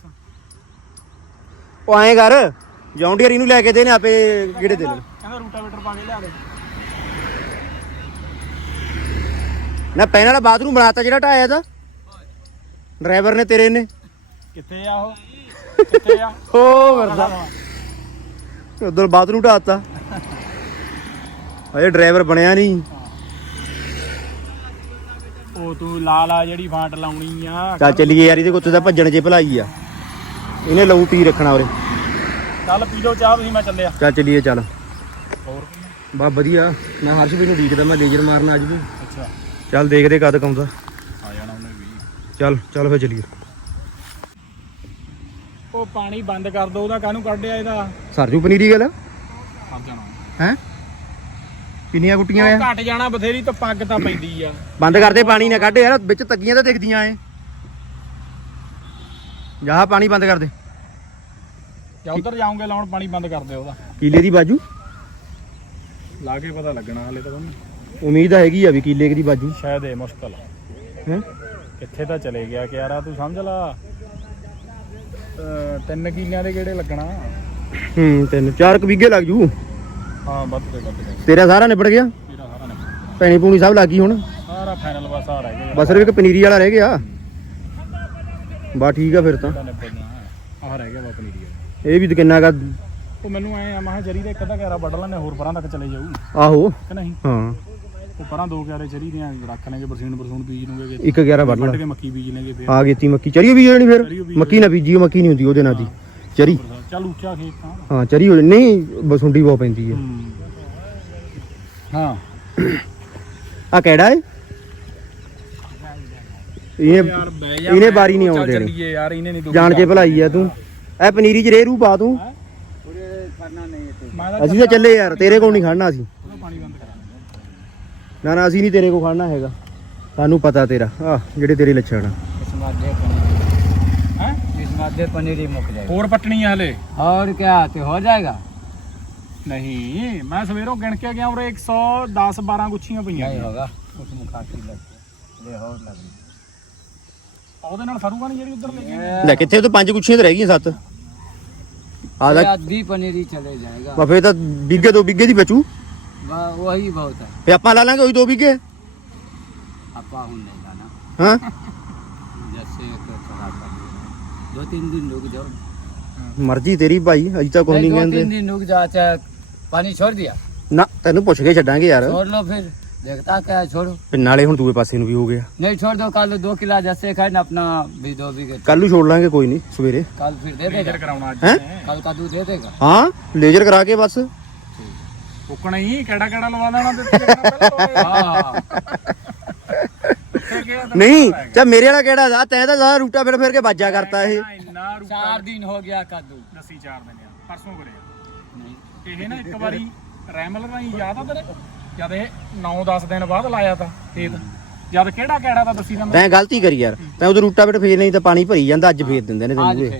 ਉਹ ਐਂ ਕਰ ਜੌਂਡੀਅਰ ਇਹਨੂੰ ਲੈ ਕੇ ਦੇ ਨੇ ਆਪੇ ਕਿਹੜੇ ਦੇ ਲੈ ਕਹਿੰਦਾ ਰੂਟਾਵੇਟਰ ਪਾ ਕੇ ਲਿਆ ਦੇ। ਨਾ ਪੈਨ ਵਾਲਾ ਬਾਥਰੂਮ ਬਣਾਤਾ ਜਿਹੜਾ ਢਾਇਆ ਦਾ ਡਰਾਈਵਰ ਨੇ ਤੇਰੇ ਨੇ? ਕਿੱਥੇ ਆ ਉਹ? ਕਿੱਥੇ ਆ? [laughs] ਓ ਮਰਦਾ। ਉਧਰ ਬਾਥਰੂਮ ਢਾਤਾ। ਅਜੇ ਡਰਾਈਵਰ ਬਣਿਆ ਨਹੀਂ। ਉਹ ਤੂੰ ਲਾ ਲਾ ਜਿਹੜੀ ਫਾਂਟ ਲਾਉਣੀ ਆ। ਚੱਲ ਚੱਲੀਏ ਯਾਰ ਇਹਦੇ ਕੁੱਤੇ ਦਾ ਭੱਜਣ 'ਚ ਭਲਾਈ ਆ। ਇਹਨੇ ਲਹੂ ਪੀ ਰੱਖਣਾ ਉਰੇ। ਚੱਲ ਪੀ ਲਓ ਚਾਹ ਤੁਸੀਂ ਮੈਂ ਚੱਲਿਆ। ਚੱਲ ਚੱਲੀਏ ਚੱਲ। ਹੋਰ ਬਾ ਵਧੀਆ। ਮੈਂ ਹਰਸ਼ਵੀਰ ਨੂੰ ਡੀਕਦਾ ਮੈਂ ਲੇਜ਼ਰ ਮਾਰਨ ਅੱਜ ਵੀ। ਅੱਛਾ। ਚੱਲ ਦੇਖਦੇ ਕਦ ਆ ਵੀ ਚੱਲ ਚੱਲ ਫੇ ਚੱਲੀਏ। ਉਹ ਪਾਣੀ ਬੰਦ ਕਰ ਦੋ ਉਹਦਾ ਕਾਹਨੂੰ ਕੱਢਿਆ ਇਹਦਾ? ਸਰਜੂ ਪਨੀਰੀ ਗੱਲ ਜਾਣਾ। ਹੈ? ਕਿੰਨੀਆਂ ਗੁੱਟੀਆਂ ਆ ਘਟ ਜਾਣਾ ਬਥੇਰੀ ਤਾਂ ਪੱਗ ਤਾਂ ਪੈਂਦੀ ਆ। ਬੰਦ ਕਰਦੇ ਪਾਣੀ ਨਾ ਕੱਢ ਯਾਰ ਵਿੱਚ ਤੱਕੀਆਂ ਤਾਂ ਦਿਖਦੀਆਂ ਏ ਜਾ ਪਾਣੀ ਬੰਦ ਕਰ ਦੇ। ਜਾਂ ਉਧਰ ਜਾਉਂਗੇ ਲਾਉਣ ਪਾਣੀ ਬੰਦ ਕਰ ਦਿਓ ਉਹਦਾ। ਕੀਲੇ ਦੀ ਬਾਜੂ? ਲਾ ਕੇ ਪਤਾ ਲੱਗਣਾ ਹਲੇ ਤਾਂ ਤੁਹਾਨੂੰ ਉਮੀਦ ਹੈਗੀ ਆ ਵੀ ਕੀਲੇ ਦੀ ਬਾਜੂ। ਸ਼ਾਇਦ ਇਹ ਮੁਸ਼ਕਲ ਆ। ਹੈ? ਕਿੱਥੇ ਤਾਂ ਚਲੇ ਗਿਆ ਕਿ ਯਾਰਾ ਤੂੰ ਸਮਝ ਲਾ। ਅਹ ਤਿੰਨ ਕਿੱਲਿਆਂ ਦੇ ਕਿਹੜੇ ਲੱਗਣਾ। ਹੂੰ ਤਿੰਨ ਚਾਰ ਕੁ ਵਿਗੇ ਲੱਗ ਜੂ। ਹਾਂ ਵੱਧ ਤੇ ਵੱਧ ਗਏ। ਤੇਰਾ ਸਾਰਾ ਨਿਬੜ ਗਿਆ? ਤੇਰਾ ਸਾਰਾ ਨੇ ਪੈਣੀ ਪੂਣੀ ਸਭ ਲੱਗ ਗਈ ਹੁਣ? ਸਾਰਾ ਫਾਈਨਲ ਬਸ ਆ ਰਹਿ ਗਿਆ। ਬਸ ਸਿਰਫ ਇੱਕ ਪਨੀਰੀ ਵਾਲਾ ਰਹਿ ਗਿਆ। ਬਾ ਠੀਕ ਆ ਫਿਰ ਤਾਂ। ਆ ਰਹਿ ਗਿਆ ਵਾ ਪਨੀਰੀ ਵਾਲਾ। ਇਹ ਵੀ ਕਿੰਨਾ ਕਾ ਉਹ ਮੈਨੂੰ ਐ ਆ ਮਹਾ ਜਰੀ ਦਾ ਇੱਕ ਅੱਧਾ ਘੇਰਾ ਵੱਢ ਲੈਣੇ ਹੋਰ ਪਰਾਂ ਤੱਕ ਚਲੇ ਜਾਊ। ਆਹੋ। ਕਿ ਨਹੀਂ? ਹਾਂ। ਉਹ ਪਰਾਂ ਦੋ ਘੇਰੇ ਜਰੀ ਦੇ ਰੱਖ ਲੈਣਗੇ ਬਰਸੀਨ ਬਰਸੂਨ ਬੀਜ ਲੂਗੇ ਇੱਕ 11 ਵੱਢ ਵੱਢ ਲਾ। ਕੇ ਮੱਕੀ ਬੀਜ ਫਿਰ। ਆ ਮੱਕੀ। ਚਰੀ ਵੀ ਜਾਣੀ ਫਿਰ? ਚਰੀ ਬੀਜ ਮੱਕੀ ਨਾ ਬੀਜੀ ਮੱਕੀ ਨਹੀਂ ਹੁੰਦੀ ਉਹਦੇ ਨਾਲ ਦੀ। ਚਰੀ। ਚੱਲ ਉੱਚਾ ਖੇਤ ਤਾਂ। ਹਾਂ ਚਰੀ ਹੋ ਜਾਣੀ। ਨਹੀਂ ਬਸੁੰਡੀ ਬਹੁਤ ਪੈਂਦੀ ਹੈ। ਹੂੰ। ਹਾਂ। [coughs] ਆ ਕਿਹੜਾ ਏ ਇਹਨੇ ਯਾਰ ਬਹਿ ਜਾ ਇਹਨੇ ਬਾਰੀ ਨਹੀਂ ਚੱਲ ਆਉਣ ਦੇਣੀ ਚੱਲੀਏ ਯਾਰ ਇਹਨੇ ਨਹੀਂ ਜਾਣ ਕੇ ਭਲਾਈ ਆ ਤੂੰ। ਐ ਪਨੀਰੀ ਚ ਰੇਰੂ ਪਾ ਤੂੰ। ਮੈਂ ਤਾਂ ਅਸੀਂ ਤਾਂ ਚੱਲੇ ਯਾਰ ਤੇਰੇ ਕੋਲ ਨਹੀਂ ਖੜਨਾ ਅਸੀਂ ਉਹਦਾ ਪਾਣੀ ਬੰਦ ਕਰਾਂਗੇ ਨਾ ਨਾ ਅਸੀਂ ਨਹੀਂ ਤੇਰੇ ਕੋ ਖੜਨਾ ਹੈਗਾ। ਸਾਨੂੰ ਪਤਾ ਤੇਰਾ। ਆ ਜਿਹੜੇ ਤੇਰੇ ਲੱਛਣ ਹੈ? ਮਾਦੇ ਪਨੀਰ ਹੀ ਮੁੱਕ ਹੋਰ ਪਟਣੀ ਹਲੇ? ਹੋਰ ਕਿਆ ਤੇ ਹੋ ਜਾਏਗਾ? ਨਹੀਂ ਮੈਂ ਸਵੇਰੋਂ ਗਿਣ ਕੇ ਗਿਆ ਉਰੇ 110 12 ਗੁੱਛੀਆਂ ਪਈਆਂ ਨਹੀਂ ਹੋਗਾ ਉਸ ਨੂੰ ਖਾਤੀ ਲੱਗ। ਲੈ ਹੋਰ ਲੱਗ। ਉਹਦੇ ਨਾਲ ਸਰੂਗਾ ਨਹੀਂ ਜਿਹੜੀ ਪੰਜ ਗੁੱਛੀਆਂ ਤੇ ਰਹਿ ਗਈਆਂ ਸੱਤ। ਆਦਾ ਚਲੇ ਜਾਏਗਾ। ਫੇ ਤਾਂ ਬਿੱਗੇ ਦੀ ਬਚੂ। वह- वही बहुत है ਫੇ ਆਪਾਂ ਲਾ ਲਾਂਗੇ ਉਹੀ ਦੋ ਬਿੱਗੇ अपा हूँ नहीं लाना ਹਾਂ जैसे एक थोड़ा कर दिया। दो तीन दिन रुक जाओ ਮਰਜ਼ੀ ਤੇਰੀ ਭਾਈ ਅਜੇ ਤਾਂ ਕੁਝ नहीं, ਨਹੀਂ दो ਕਹਿੰਦੇ तीन दिन रुक जाओ चाहे पानी छोड़ दिया ਨਾ ਤੈਨੂੰ ਪੁੱਛ ਕੇ ਛੱਡਾਂਗੇ ਯਾਰ छोड़ लो फिर देखता क्या है छोड़ो ਫਿਰ ਨਾਲੇ ਹੁਣ ਦੂਏ ਪਾਸੇ ਨੂੰ ਵੀ ਹੋ ਗਿਆ नहीं छोड़ दो कल दो किला जैसे खाए ना अपना भी दो बीघे ਕੱਲ ਨੂੰ ਛੋੜ ਲਾਂਗੇ ਕੋਈ ਨਹੀਂ ਸਵੇਰੇ कल फिर दे देगा ਲੇਜ਼ਰ ਕਰਾਉਣਾ ਅੱਜ ਹੈਂ? ਨੇ। कल का दूध दे देगा ਹਾਂ ਲੇਜ਼ਰ ਕਰਾ ਕੇ ਬਸ ਫੁੱਕਣਾ ਹੀ ਕਿਹੜਾ ਕਿਹੜਾ ਲਵਾ ਲੈਣਾ ਤੇ ਨਹੀਂ ਚਾ ਮੇਰੇ ਵਾਲਾ ਕਿਹੜਾ ਦਾ ਤੈਂ ਤਾਂ ਸਾਰਾ ਰੂਟਾ ਫਿਰ ਫਿਰ ਕੇ ਬਾਜਾ ਕਰਤਾ ਇਹ। ਚਾਰ ਦਿਨ ਹੋ ਗਿਆ ਕਾਦੂ। ਅਸੀਂ ਚਾਰ ਦਿਨ ਆ ਪਰਸੋਂ ਕਰੇ ਨਹੀਂ। ਇਹ ਨਾ ਇੱਕ ਵਾਰੀ ਰੈਮਲ ਰਾਈ ਯਾਦ ਆ ਤੇਰੇ? ਜਦ ਇਹ 9-10 ਦਿਨ ਬਾਅਦ ਲਾਇਆ ਤਾਂ ਖੇਤ। ਜਦ ਕਿਹੜਾ ਕਿਹੜਾ ਦਾ ਦੱਸੀ ਜਾਂਦਾ? ਤੈਂ ਗਲਤੀ ਕਰੀ ਯਾਰ। ਤੈਂ ਉਦੋਂ ਰੂਟਾ ਬਿਟ ਫੇਰ ਨਹੀਂ ਤਾਂ ਪਾਣੀ ਭਰੀ ਜਾਂਦਾ ਅੱਜ ਫੇਰ ਦਿੰਦੇ ਨੇ ਤੈਨੂੰ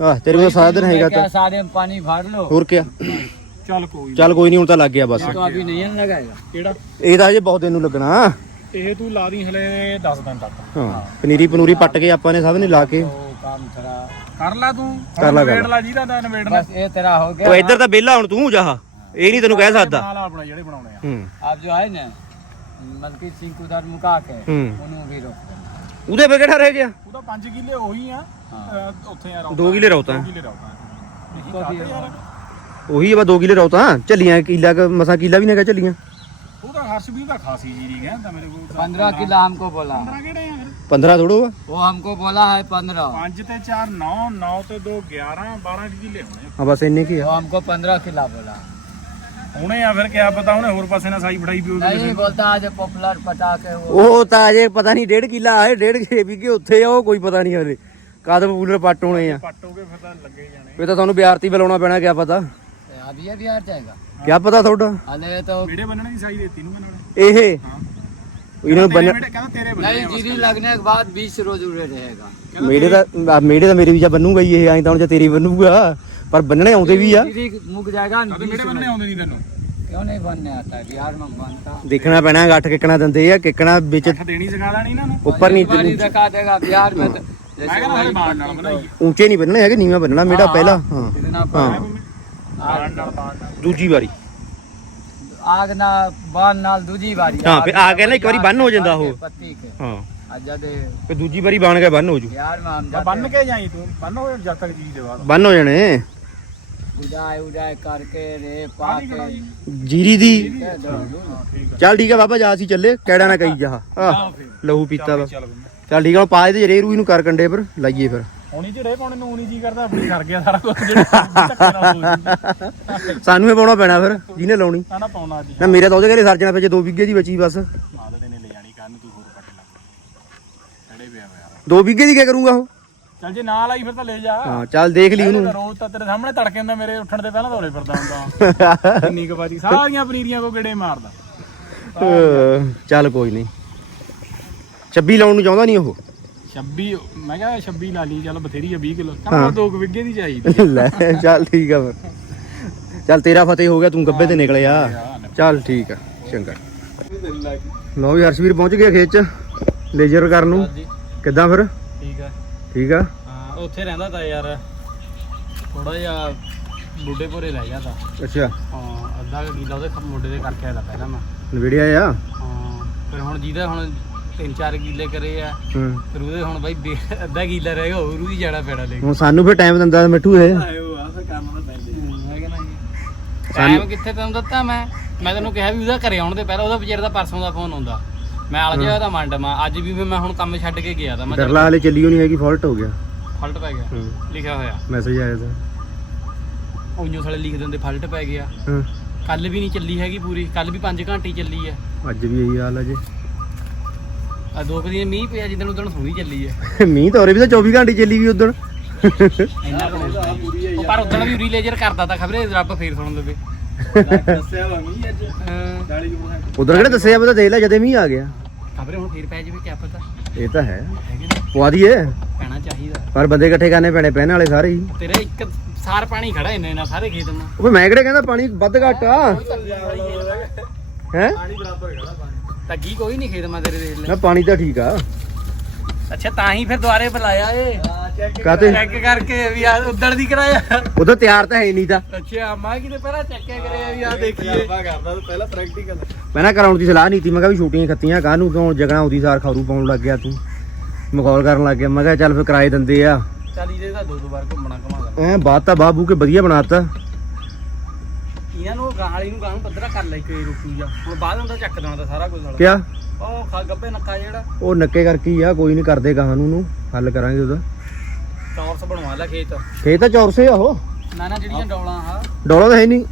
ਆਹ ਤੇਰੇ ਕੋਲ ਸਾਧਨ ਹੈਗਾ ਤਾਂ। ਸਾਧਨ ਪਾਣੀ ਫੜ ਲੋ ਹੋਰ ਕੀ ਚੱਲ ਕੋਈ ਨੀ। ਚੱਲ ਕੋਈ ਨਹੀਂ ਹੁਣ ਤਾਂ ਲੱਗ ਗਿਆ ਬਸ तो अभी नहीं है लगाएगा ਕਿਹੜਾ ਇਹ ਤਾਂ ਅਜੇ ਬਹੁਤ ਦਿਨ ਨੂੰ ਲੱਗਣਾ ਇਹ ਤੂੰ ਲਾ ਦੀ ਹਲੇ 10 ਦਿਨ ਤੱਕ ਹਾਂ ਪਨੀਰੀ ਪਨੂਰੀ ਪੱਟ ਕੇ ਆਪਾਂ ਨੇ ਸਭ ਨੇ ਲਾ ਕੇ तो काम थोड़ा ਕਰ ਲੈ ਤੂੰ ਕਰ ਲੈ, ਕਰ ਨਵੇੜ ਲਾ ਜਿਹਦਾ ਦਾ ਨਵੇੜਨਾ बस ये तेरा हो ਉਹ गया ਇੱਧਰ ਤਾਂ ਬੇਲਾ ਹੁਣ ਤੂੰ ਜਾਹ ਇਹ ਨਹੀਂ ਤੈਨੂੰ ਕਹਿ ਸਕਦਾ ਬਣਾ ਲਾ ਆਪਣਾ ਜਿਹੜੇ ਬਣਾਉਣੇ ਆ ਹੂੰ आप जो है ना मलकीत सिंह को उधर मुका के ਹੂੰ उन्होंने भी रोक देना ਉਹਦੇ ਫੇ ਕਿਹੜਾ ਰਹਿ ਗਿਆ ਉਹਦਾ 5 ਕਿੱਲੇ ਉਹੀ ਆ ਅਹ ਉੱਥੇ ਆ ਰੌਤਾ ਦੋ ਕਿੱਲੇ ਰੌਤਾ। 2 ਕਿੱਲੇ ਰੌਤਾ उसको भी ਯਾਰ ਉਹੀ ਆ ਬਾ 2 ਕਿਲੇ ਰੌਤਾ ਚੱਲੀਆਂ ਕਿੱਲਾ ਕ ਮਸਾ ਕਿੱਲਾ ਵੀ ਨਾ ਕਹਿ ਚੱਲੀਆਂ ਉਹ ਤਾਂ ਹਰਸ਼ ਵੀ ਤਾਂ ਖਾਸੀ ਜੀਰੀ ਕਹਿੰਦਾ ਮੇਰੇ ਕੋਲ पंद्रह किला हमको बोला 15 ਕਿਹੜੇ ਆ ਫਿਰ 15 ਥੋੜੋ ਆ वो हमको बोला है पंद्रह 5 ਤੇ 4 9 9 ਤੇ 2 11 12 ਕਿੱਲੇ ਹੋਣੇ ਆ ਬਸ ਇੰਨੇ ਕੀ ਆ वो हमको पंद्रह किला बोला ਹੁਣੇ ਆ ਫਿਰ ਕਿਆ ਪਤਾ ਉਹਨੇ ਹੋਰ ਪਾਸੇ ਨਾਲ ਸਾਈ ਫੜਾਈ ਵੀ ਉਹਦੀ नहीं बोलता आज पॉपुलर पटा के वो ਉਹ ਤਾਂ ਅਜੇ ਪਤਾ ਨਹੀਂ ਡੇਢ ਕਿੱਲਾ ਆਏ ਡੇਢ ਕੇ ਵੀ ਕਿ ਉੱਥੇ ਆ ਉਹ ਕੋਈ ਪਤਾ ਨਹੀਂ ਹਲੇ ਕਦ ਪੂਲਰ ਪੱਟ ਹੋਣੇ ਆ ਪੱਟੋਗੇ ਫਿਰ ਤਾਂ ਲੱਗੇ ਜਾਣੇ ਫੇ ਤਾਂ ਤੁਹਾਨੂੰ ਬਿਆਰਤੀ ਬੁਲਾਉਣਾ ਪੈਣਾ ਕਿਆ ਪਤਾ अभी ये भी आ जाएगा ਕਿਆ ਪਤਾ ਤੁਹਾਡਾ अरे तो ਵੀੜੇ ਬੰਨਣੇ ਦੀ ਸਾਈ ਦੇਤੀ ਨੂੰ ਨਾਲੇ ਇਹ ਇਹਨਾਂ ਨੂੰ ਤੇਰੇ ਬੰਨ ਵੀੜੇ ਕਹਿੰਦਾ ਤੇਰੇ ਬੰਨਣੇ नहीं जीरी लगने के बाद बीस रोज उड़े रहेगा ਮੇੜੇ ਦਾ ਆ ਮੇੜੇ ਦਾ ਮੇਰੇ ਵੀ ਜਾਂ ਬੰਨੂਗਾ ਹੀ ਇਹ ਐਂ ਤਾਂ ਹੁਣ ਜੇ ਤੇਰੀ ਬੰਨੂਗਾ ਪਰ ਬੰਨਣੇ ਆਉਂਦੇ ਵੀ ਆ जीरी मुक जाएगा ਤੇ बीस ਵੀੜੇ ਬੰਨਣੇ ਆਉਂਦੇ ਨਹੀਂ ਤੈਨੂੰ क्यों नहीं बनने आता है बिहार में बनता ਦੇਖਣਾ ਪੈਣਾ ਗੱਠ ਕਿੱਕਣਾ ਦਿੰਦੇ ਆ ਕਿੱਕਣਾ ਵਿੱਚ ਅੱਠ ਦੇਣੀ ਸਿਖਾ ਲੈਣੀ ਇਹਨਾਂ ਨੂੰ ਉੱਪਰ एक बार ही ਨਹੀਂ दिखा देगा बिहार में तो ਮੈਂ जैसे ਕਹਿੰਦਾ ਹਲੇ ਬਾਣ ਨਾਲ ਬਣਾਈਏ ਉੱਚੇ ਨਹੀਂ ਬੰਨਣੇ ਹੈਗੇ ਨੀਵਾਂ ਬੰਨਣਾ ਮੇੜਾ ਪਹਿਲਾਂ ਹਾਂ इतना ਦੂਜੀ ਵਾਰੀ। ਆਗ ਨਾਲ ਬਾਨ ਨਾਲ ਦੂਜੀ ਵਾਰੀ ਹਾਂ ਫੇ ਆ ਗਿਆ ਨਾ ਇੱਕ ਵਾਰੀ ਬੰਨ ਹੋ ਜਾਂਦਾ ਉਹ। ਹਾਂ। ਅੱਜਾ ਦੇ ਦੂਜੀ ਵਾਰੀ ਬਾਣ ਕੇ ਬੰਨ ਹੋ ਜੂ ਜੀਰੀ ਦੀ। ਚੱਲ ਠੀਕ ਹੈ ਬਾਬਾ ਜਾ ਅਸੀਂ ਚੱਲੇ। ਕਿਹੜਾ ਨਾ ਕਹੀ ਜਾ। ਲਹੂ ਪੀਤਾ ਵਾ। ਚੱਲ ਠੀਕ ਹੈ ਪਾ ਦੇ ਰੇਰੂਈ ਨੂੰ ਕਰ ਕੰਡੇ ਪਰ ਲਾਈਏ ਫਿਰ। ਹੁਣੀ ਰੇ ਪਾਉਣੇ ਨੂੰ ਹੁਣੀ ਜੀ ਕਰਦਾ ਆਪਣੀ ਕਰ ਗਿਆ ਸਾਰਾ ਕੁਝ ਜਿਹੜਾ ਧੱਕੇ ਨਾਲ ਹੋ ਜੀ ਸਾਨੂੰ ਹੀ ਪਾਉਣਾ ਪੈਣਾ ਫਿਰ ਜਿਹਨੇ ਲਾਉਣੀ। ਨਾ ਨਾ ਪਾਉਣਾ ਜੀ ਨਾ ਮੇਰੇ ਤਾਂ ਉਹਦੇ ਘਰੇ ਸਰਜਣਾ ਪਏ ਜੇ 2 ਵਿਗੇ ਦੀ ਬਚੀ ਬਸ। ਮਾਦੜੇ ਨੇ ਲੈ ਜਾਣੀ ਕੰਨ ਤੂੰ ਹੋਰ ਕੱਟ ਲੱਗ ਖੜੇ ਪਿਆ ਯਾਰ। 2 ਵਿਗੇ ਦੀ ਕੀ ਕਰੂੰਗਾ ਉਹ? ਚੱਲ ਜੇ ਨਾ ਲਾਈ ਫਿਰ ਤਾਂ ਲੈ ਜਾ। ਹਾਂ ਚੱਲ ਦੇਖ ਲਈ ਉਹਨੂੰ। ਰੋਜ਼ ਤਾਂ ਤੇਰੇ ਸਾਹਮਣੇ ਤੜਕੇ ਹੁੰਦਾ ਮੇਰੇ ਉੱਠਣ ਦੇ ਪਹਿਲਾਂ ਦੌੜੇ ਫਿਰਦਾ ਹੁੰਦਾ ਕਿੰਨੀ ਕੁ ਵਾਰੀ ਸਾਰੀਆਂ ਪਨੀਰੀਆਂ ਕੋ ਗੇੜੇ ਮਾਰਦਾ। ਅਹ, ਚੱਲ ਕੋਈ ਨਹੀਂ। 26 ਲਾਉਣ ਨੂੰ ਚਾਹੁੰਦਾ ਨਹੀਂ ਉਹ। 26 ਮੈਂ ਕਿਹਾ 26 ਲਾ ਲਈ ਚੱਲ ਬਥੇਰੀ ਆ 20 ਕਿਲੋ। ਕਹਿੰਦਾ ਦੋ ਕੁ ਵਿੱਗੇ ਦੀ ਚਾਹੀਦੀ [laughs] ਲੈ ਚੱਲ ਠੀਕ ਆ ਫਿਰ। ਚੱਲ ਤੇਰਾ ਫਤਿਹ ਹੋ ਗਿਆ ਤੂੰ ਗੱਬੇ ਤੇ ਨਿਕਲਿਆ। ਚੱਲ ਠੀਕ ਆ ਚੰਗਾ। ਲਓ ਵੀ ਹਰਸ਼ਵੀਰ ਪਹੁੰਚ ਗਿਆ ਖੇਤ ਚ ਲੇਜ਼ਰ ਕਰਨ ਨੂੰ। ਕਿੱਦਾਂ ਫਿਰ? ਠੀਕ ਆ। ਠੀਕ ਆ? ਹਾਂ ਉੱਥੇ ਰਹਿੰਦਾ ਤਾਂ ਯਾਰ। ਥੋੜਾ ਜਿਹਾ ਬੁੱਢੇ ਭੋਰੇ ਲੈ ਗਿਆ ਤਾਂ ਅੱਛਾ। ਹਾਂ ਅੱਧਾ ਕਿੱਲਾ ਉਹਦੇ ਮੁੰਡੇ ਦੇ ਕਰਕੇ ਆਇਆ ਪਹਿਲਾਂ ਮੈਂ। ਨਵੇੜਿਆ ਆ? ਹਾਂ ਫਿਰ ਹੁਣ ਜਿਹਦਾ ਹੁਣ ਤਿੰਨ ਚਾਰ ਕਿੱਲੇ ਕਰੇ ਆ। ਹੂੰ। ਫਿਰ ਉਹਦੇ ਹੁਣ ਬਾਈ ਬੇ- ਅੱਧਾ ਕਿੱਲਾ ਰਹਿ ਗਿਆ ਹੋਰ ਵੀ ਜਾਣਾ ਪੈਣਾ ਲੈ ਹੁਣ ਸਾਨੂੰ ਫਿਰ ਟਾਈਮ ਦਿੰਦਾ ਮਿੱਠੂ ਇਹ। ਆਇਓ ਆ ਫਿਰ ਕੰਮ ਤਾਂ ਪੈਂਦੇ ਹੈ ਕਿ ਨਹੀਂ ਟਾਈਮ ਕਿੱਥੇ ਤੈਨੂੰ ਦਿੱਤਾ ਮੈਂ? ਮੈਂ ਤੈਨੂੰ ਕਿਹਾ ਵੀ ਉਹਦਾ ਘਰੇ ਆਉਣ ਦੇ ਪਹਿਲਾਂ ਉਹਦਾ ਵਿਚਾਰੇ ਦਾ ਪਰਸੋਂ ਦਾ ਫੋਨ ਆਉਂਦਾ। ਮੈਂ ਆਲ ਜਿਹਾ ਦਾ ਮੰਡ ਮਾ ਅੱਜ ਵੀ ਫਿਰ ਮੈਂ ਹੁਣ ਕੰਮ ਛੱਡ ਕੇ ਗਿਆ ਤਾਂ ਮੈਂ ਡਰਲਾ ਵਾਲੇ ਚੱਲੀਓ ਨਹੀਂ ਹੈਗੀ ਫਾਲਟ ਹੋ ਗਿਆ। ਫਲਟ ਪੈ ਗਿਆ। ਲਿਖਿਆ ਹੋਇਆ। ਮੈਸੇਜ ਆਇਆ ਤਾਂ। ਉਹਨੋਂ ਸਾਲੇ ਲਿਖ ਦਿੰਦੇ ਫਲਟ ਪੈ ਗਿਆ। ਹਾਂ। ਕੱਲ ਵੀ ਨਹੀਂ ਚੱਲੀ ਹੈਗੀ ਪੂਰੀ ਕੱਲ ਵੀ 5 ਘੰਟੇ ਹੀ ਚੱਲੀ ਹੈ ਅੱਜ ਵੀ ਇਹੀ ਹਾਲ ਆ ਜੇ। ਆ ਦੋ ਕੁ ਦਿਨ ਮੀਂਹ ਪਿਆ ਜਿੱਦਣ ਉਦੋਂ ਸੋਹਣੀ ਚੱਲੀ ਹੈ [laughs] ਮੀਂਹ ਤਾਂ ਉਰੇ ਵੀ ਤਾਂ 24 ਘੰਟੇ ਚੱਲੀ ਗਈ ਉਦੋਂ ਇੰਨਾ ਕੁ ਹੁੰਦਾ ਹੀ। ਉਹ ਪਰ ਉਦੋਂ ਵੀ ਉਰੀ ਲੇਜਰ ਕਰਦਾ ਤਾਂ ਖਬਰੇ ਰੱਬ ਫੇਰ ਸੁਣ ਲਵੇ ਦੱਸਿਆ ਵਾ ਮੀਂਹ ਅੱਜ 40 ਉਧਰ ਕਿਹੜਾ ਦੱਸਿਆ ਪਤਾ ਦੇਖ ਲੈ ਜਦੇ ਮੀਂਹ ਆ ਗਿਆ। ਖਬਰੇ ਹੁਣ ਫੇਰ ਪੈ ਜਾਵੇ ਕਿਆ ਪਤਾ। ਇਹ ਤਾਂ ਹੈ। ਹੈਗੇ ਨਾ। ਪਵਾ ਦਈਏ। ਪੈਣਾ ਚਾਹੀਦਾ। ਪਰ ਬੰਦੇ ਇਕੱਠੇ ਕਰਨੇ ਪੈਣੇ ਪਹਿਨ ਵਾਲੇ ਸਾਰੇ ਹੀ। ਤੇਰੇ ਇੱਕ ਸਾਰ ਪਾਣੀ ਖੜਾ ਇੰਨੇ ਨਾਲ ਸਾਰੇ ਖੇਤ ਨਾਲ ਉਹ ਮੈਂ ਕਿਹੜੇ ਕਹਿੰਦਾ ਪਾਣੀ ਵੱਧ ਘੱਟ ਆ। ਹੈ? ਤਾਂ ਕੀ ਕੋਈ ਨਹੀਂ ਖੇਤ ਮਾ ਤੇਰੇ ਦੇਖ ਲੈ ਨਾ ਪਾਣੀ ਤਾਂ ਠੀਕ ਆ। ਅੱਛਾ ਤਾਂ ਹੀ ਫਿਰ ਦੁਬਾਰੇ ਬੁਲਾਇਆ ਏ। ਕਾਤੇ ਚੈੱਕ ਕਰਕੇ ਵੀ ਆ ਉਦੜ ਦੀ ਕਰਾਇਆ। ਉਹਦਾ ਤਿਆਰ ਤਾਂ ਹੈ ਨਹੀਂ ਤਾਂ। ਅੱਛਾ ਮਾਂ ਕਿਤੇ ਪਹਿਲਾਂ ਚੈੱਕਿਆ ਕਰਿਆ ਵੀ ਆ ਦੇਖੀਏ। ਕਰਦਾ ਪਹਿਲਾਂ ਪ੍ਰੈਕਟੀਕਲ ਮੈਂ ਨਾ ਕਰਾਉਣ ਦੀ ਸਲਾਹ ਨਹੀਂ ਤੀ ਮੈਂ ਕਿਹਾ ਵੀ ਛੁੱਟੀਆਂ ਖੱਤੀਆਂ ਕਾਹਨੂੰ ਕਿਉਂ ਜਗ੍ਹਾ ਆਉਂਦੀ ਸਾਰ ਖਾਰੂ ਪਾਉਣ ਲੱਗ ਗਿਆ ਤੂੰ? ਮਖੌਲ ਕਰਨ ਲੱਗ ਗਿਆ। ਮੈਂ ਕਿਹਾ ਚੱਲ ਫਿਰ ਕਿਰਾਏ ਦਿੰਦੇ ਆ। ਚੱਲ ਇਹਦੇ ਤਾਂ ਦੋ ਦੋ ਵਾਰ ਘੁੰਮਣਾ ਘਮਾਦਾ ਐ ਬਾਤ ਤਾਂ ਬਾਬੂ ਕੇ ਵਧੀਆ ਬਣਾਤਾ। ਇਹਨਾਂ ਨੂੰ ਗਾਲੀ ਨੂੰ ਗਾਂ ਨੂੰ ਪੱਧਰਾ ਕਰ ਲੈ ਕੇ ਰੁਕੂ ਜਾ ਹੁਣ ਬਾਅਦ ਹੁੰਦਾ ਚੱਕ ਦੇਣਾ ਤਾਂ ਸਾਰਾ ਕੁਝ ਸਾਲਾ ਕਿਆ? ਉਹ ਖਾ ਗੱਬੇ ਨੱਕਾ ਜਿਹੜਾ। ਉਹ ਨੱਕੇ ਕਰਕੇ ਹੀ ਆ ਕੋਈ ਨਹੀਂ ਕਰਦੇ ਗਾਹਾਂ ਨੂੰ ਨੂੰ ਹੱਲ ਕਰਾਂਗੇ ਉਹਦਾ। ਟੌਰਸ ਬਣਵਾ ਲੈ ਖੇਤ। ਖੇਤ ਤਾਂ ਚੌਰਸੇ ਆ ਉਹ। ਨਾ ਨਾ ਜਿਹੜੀਆਂ ਡੌਲਾਂ ਆ। ਡੋਲਾ ਤਾਂ ਹੈ ਨਹੀਂ।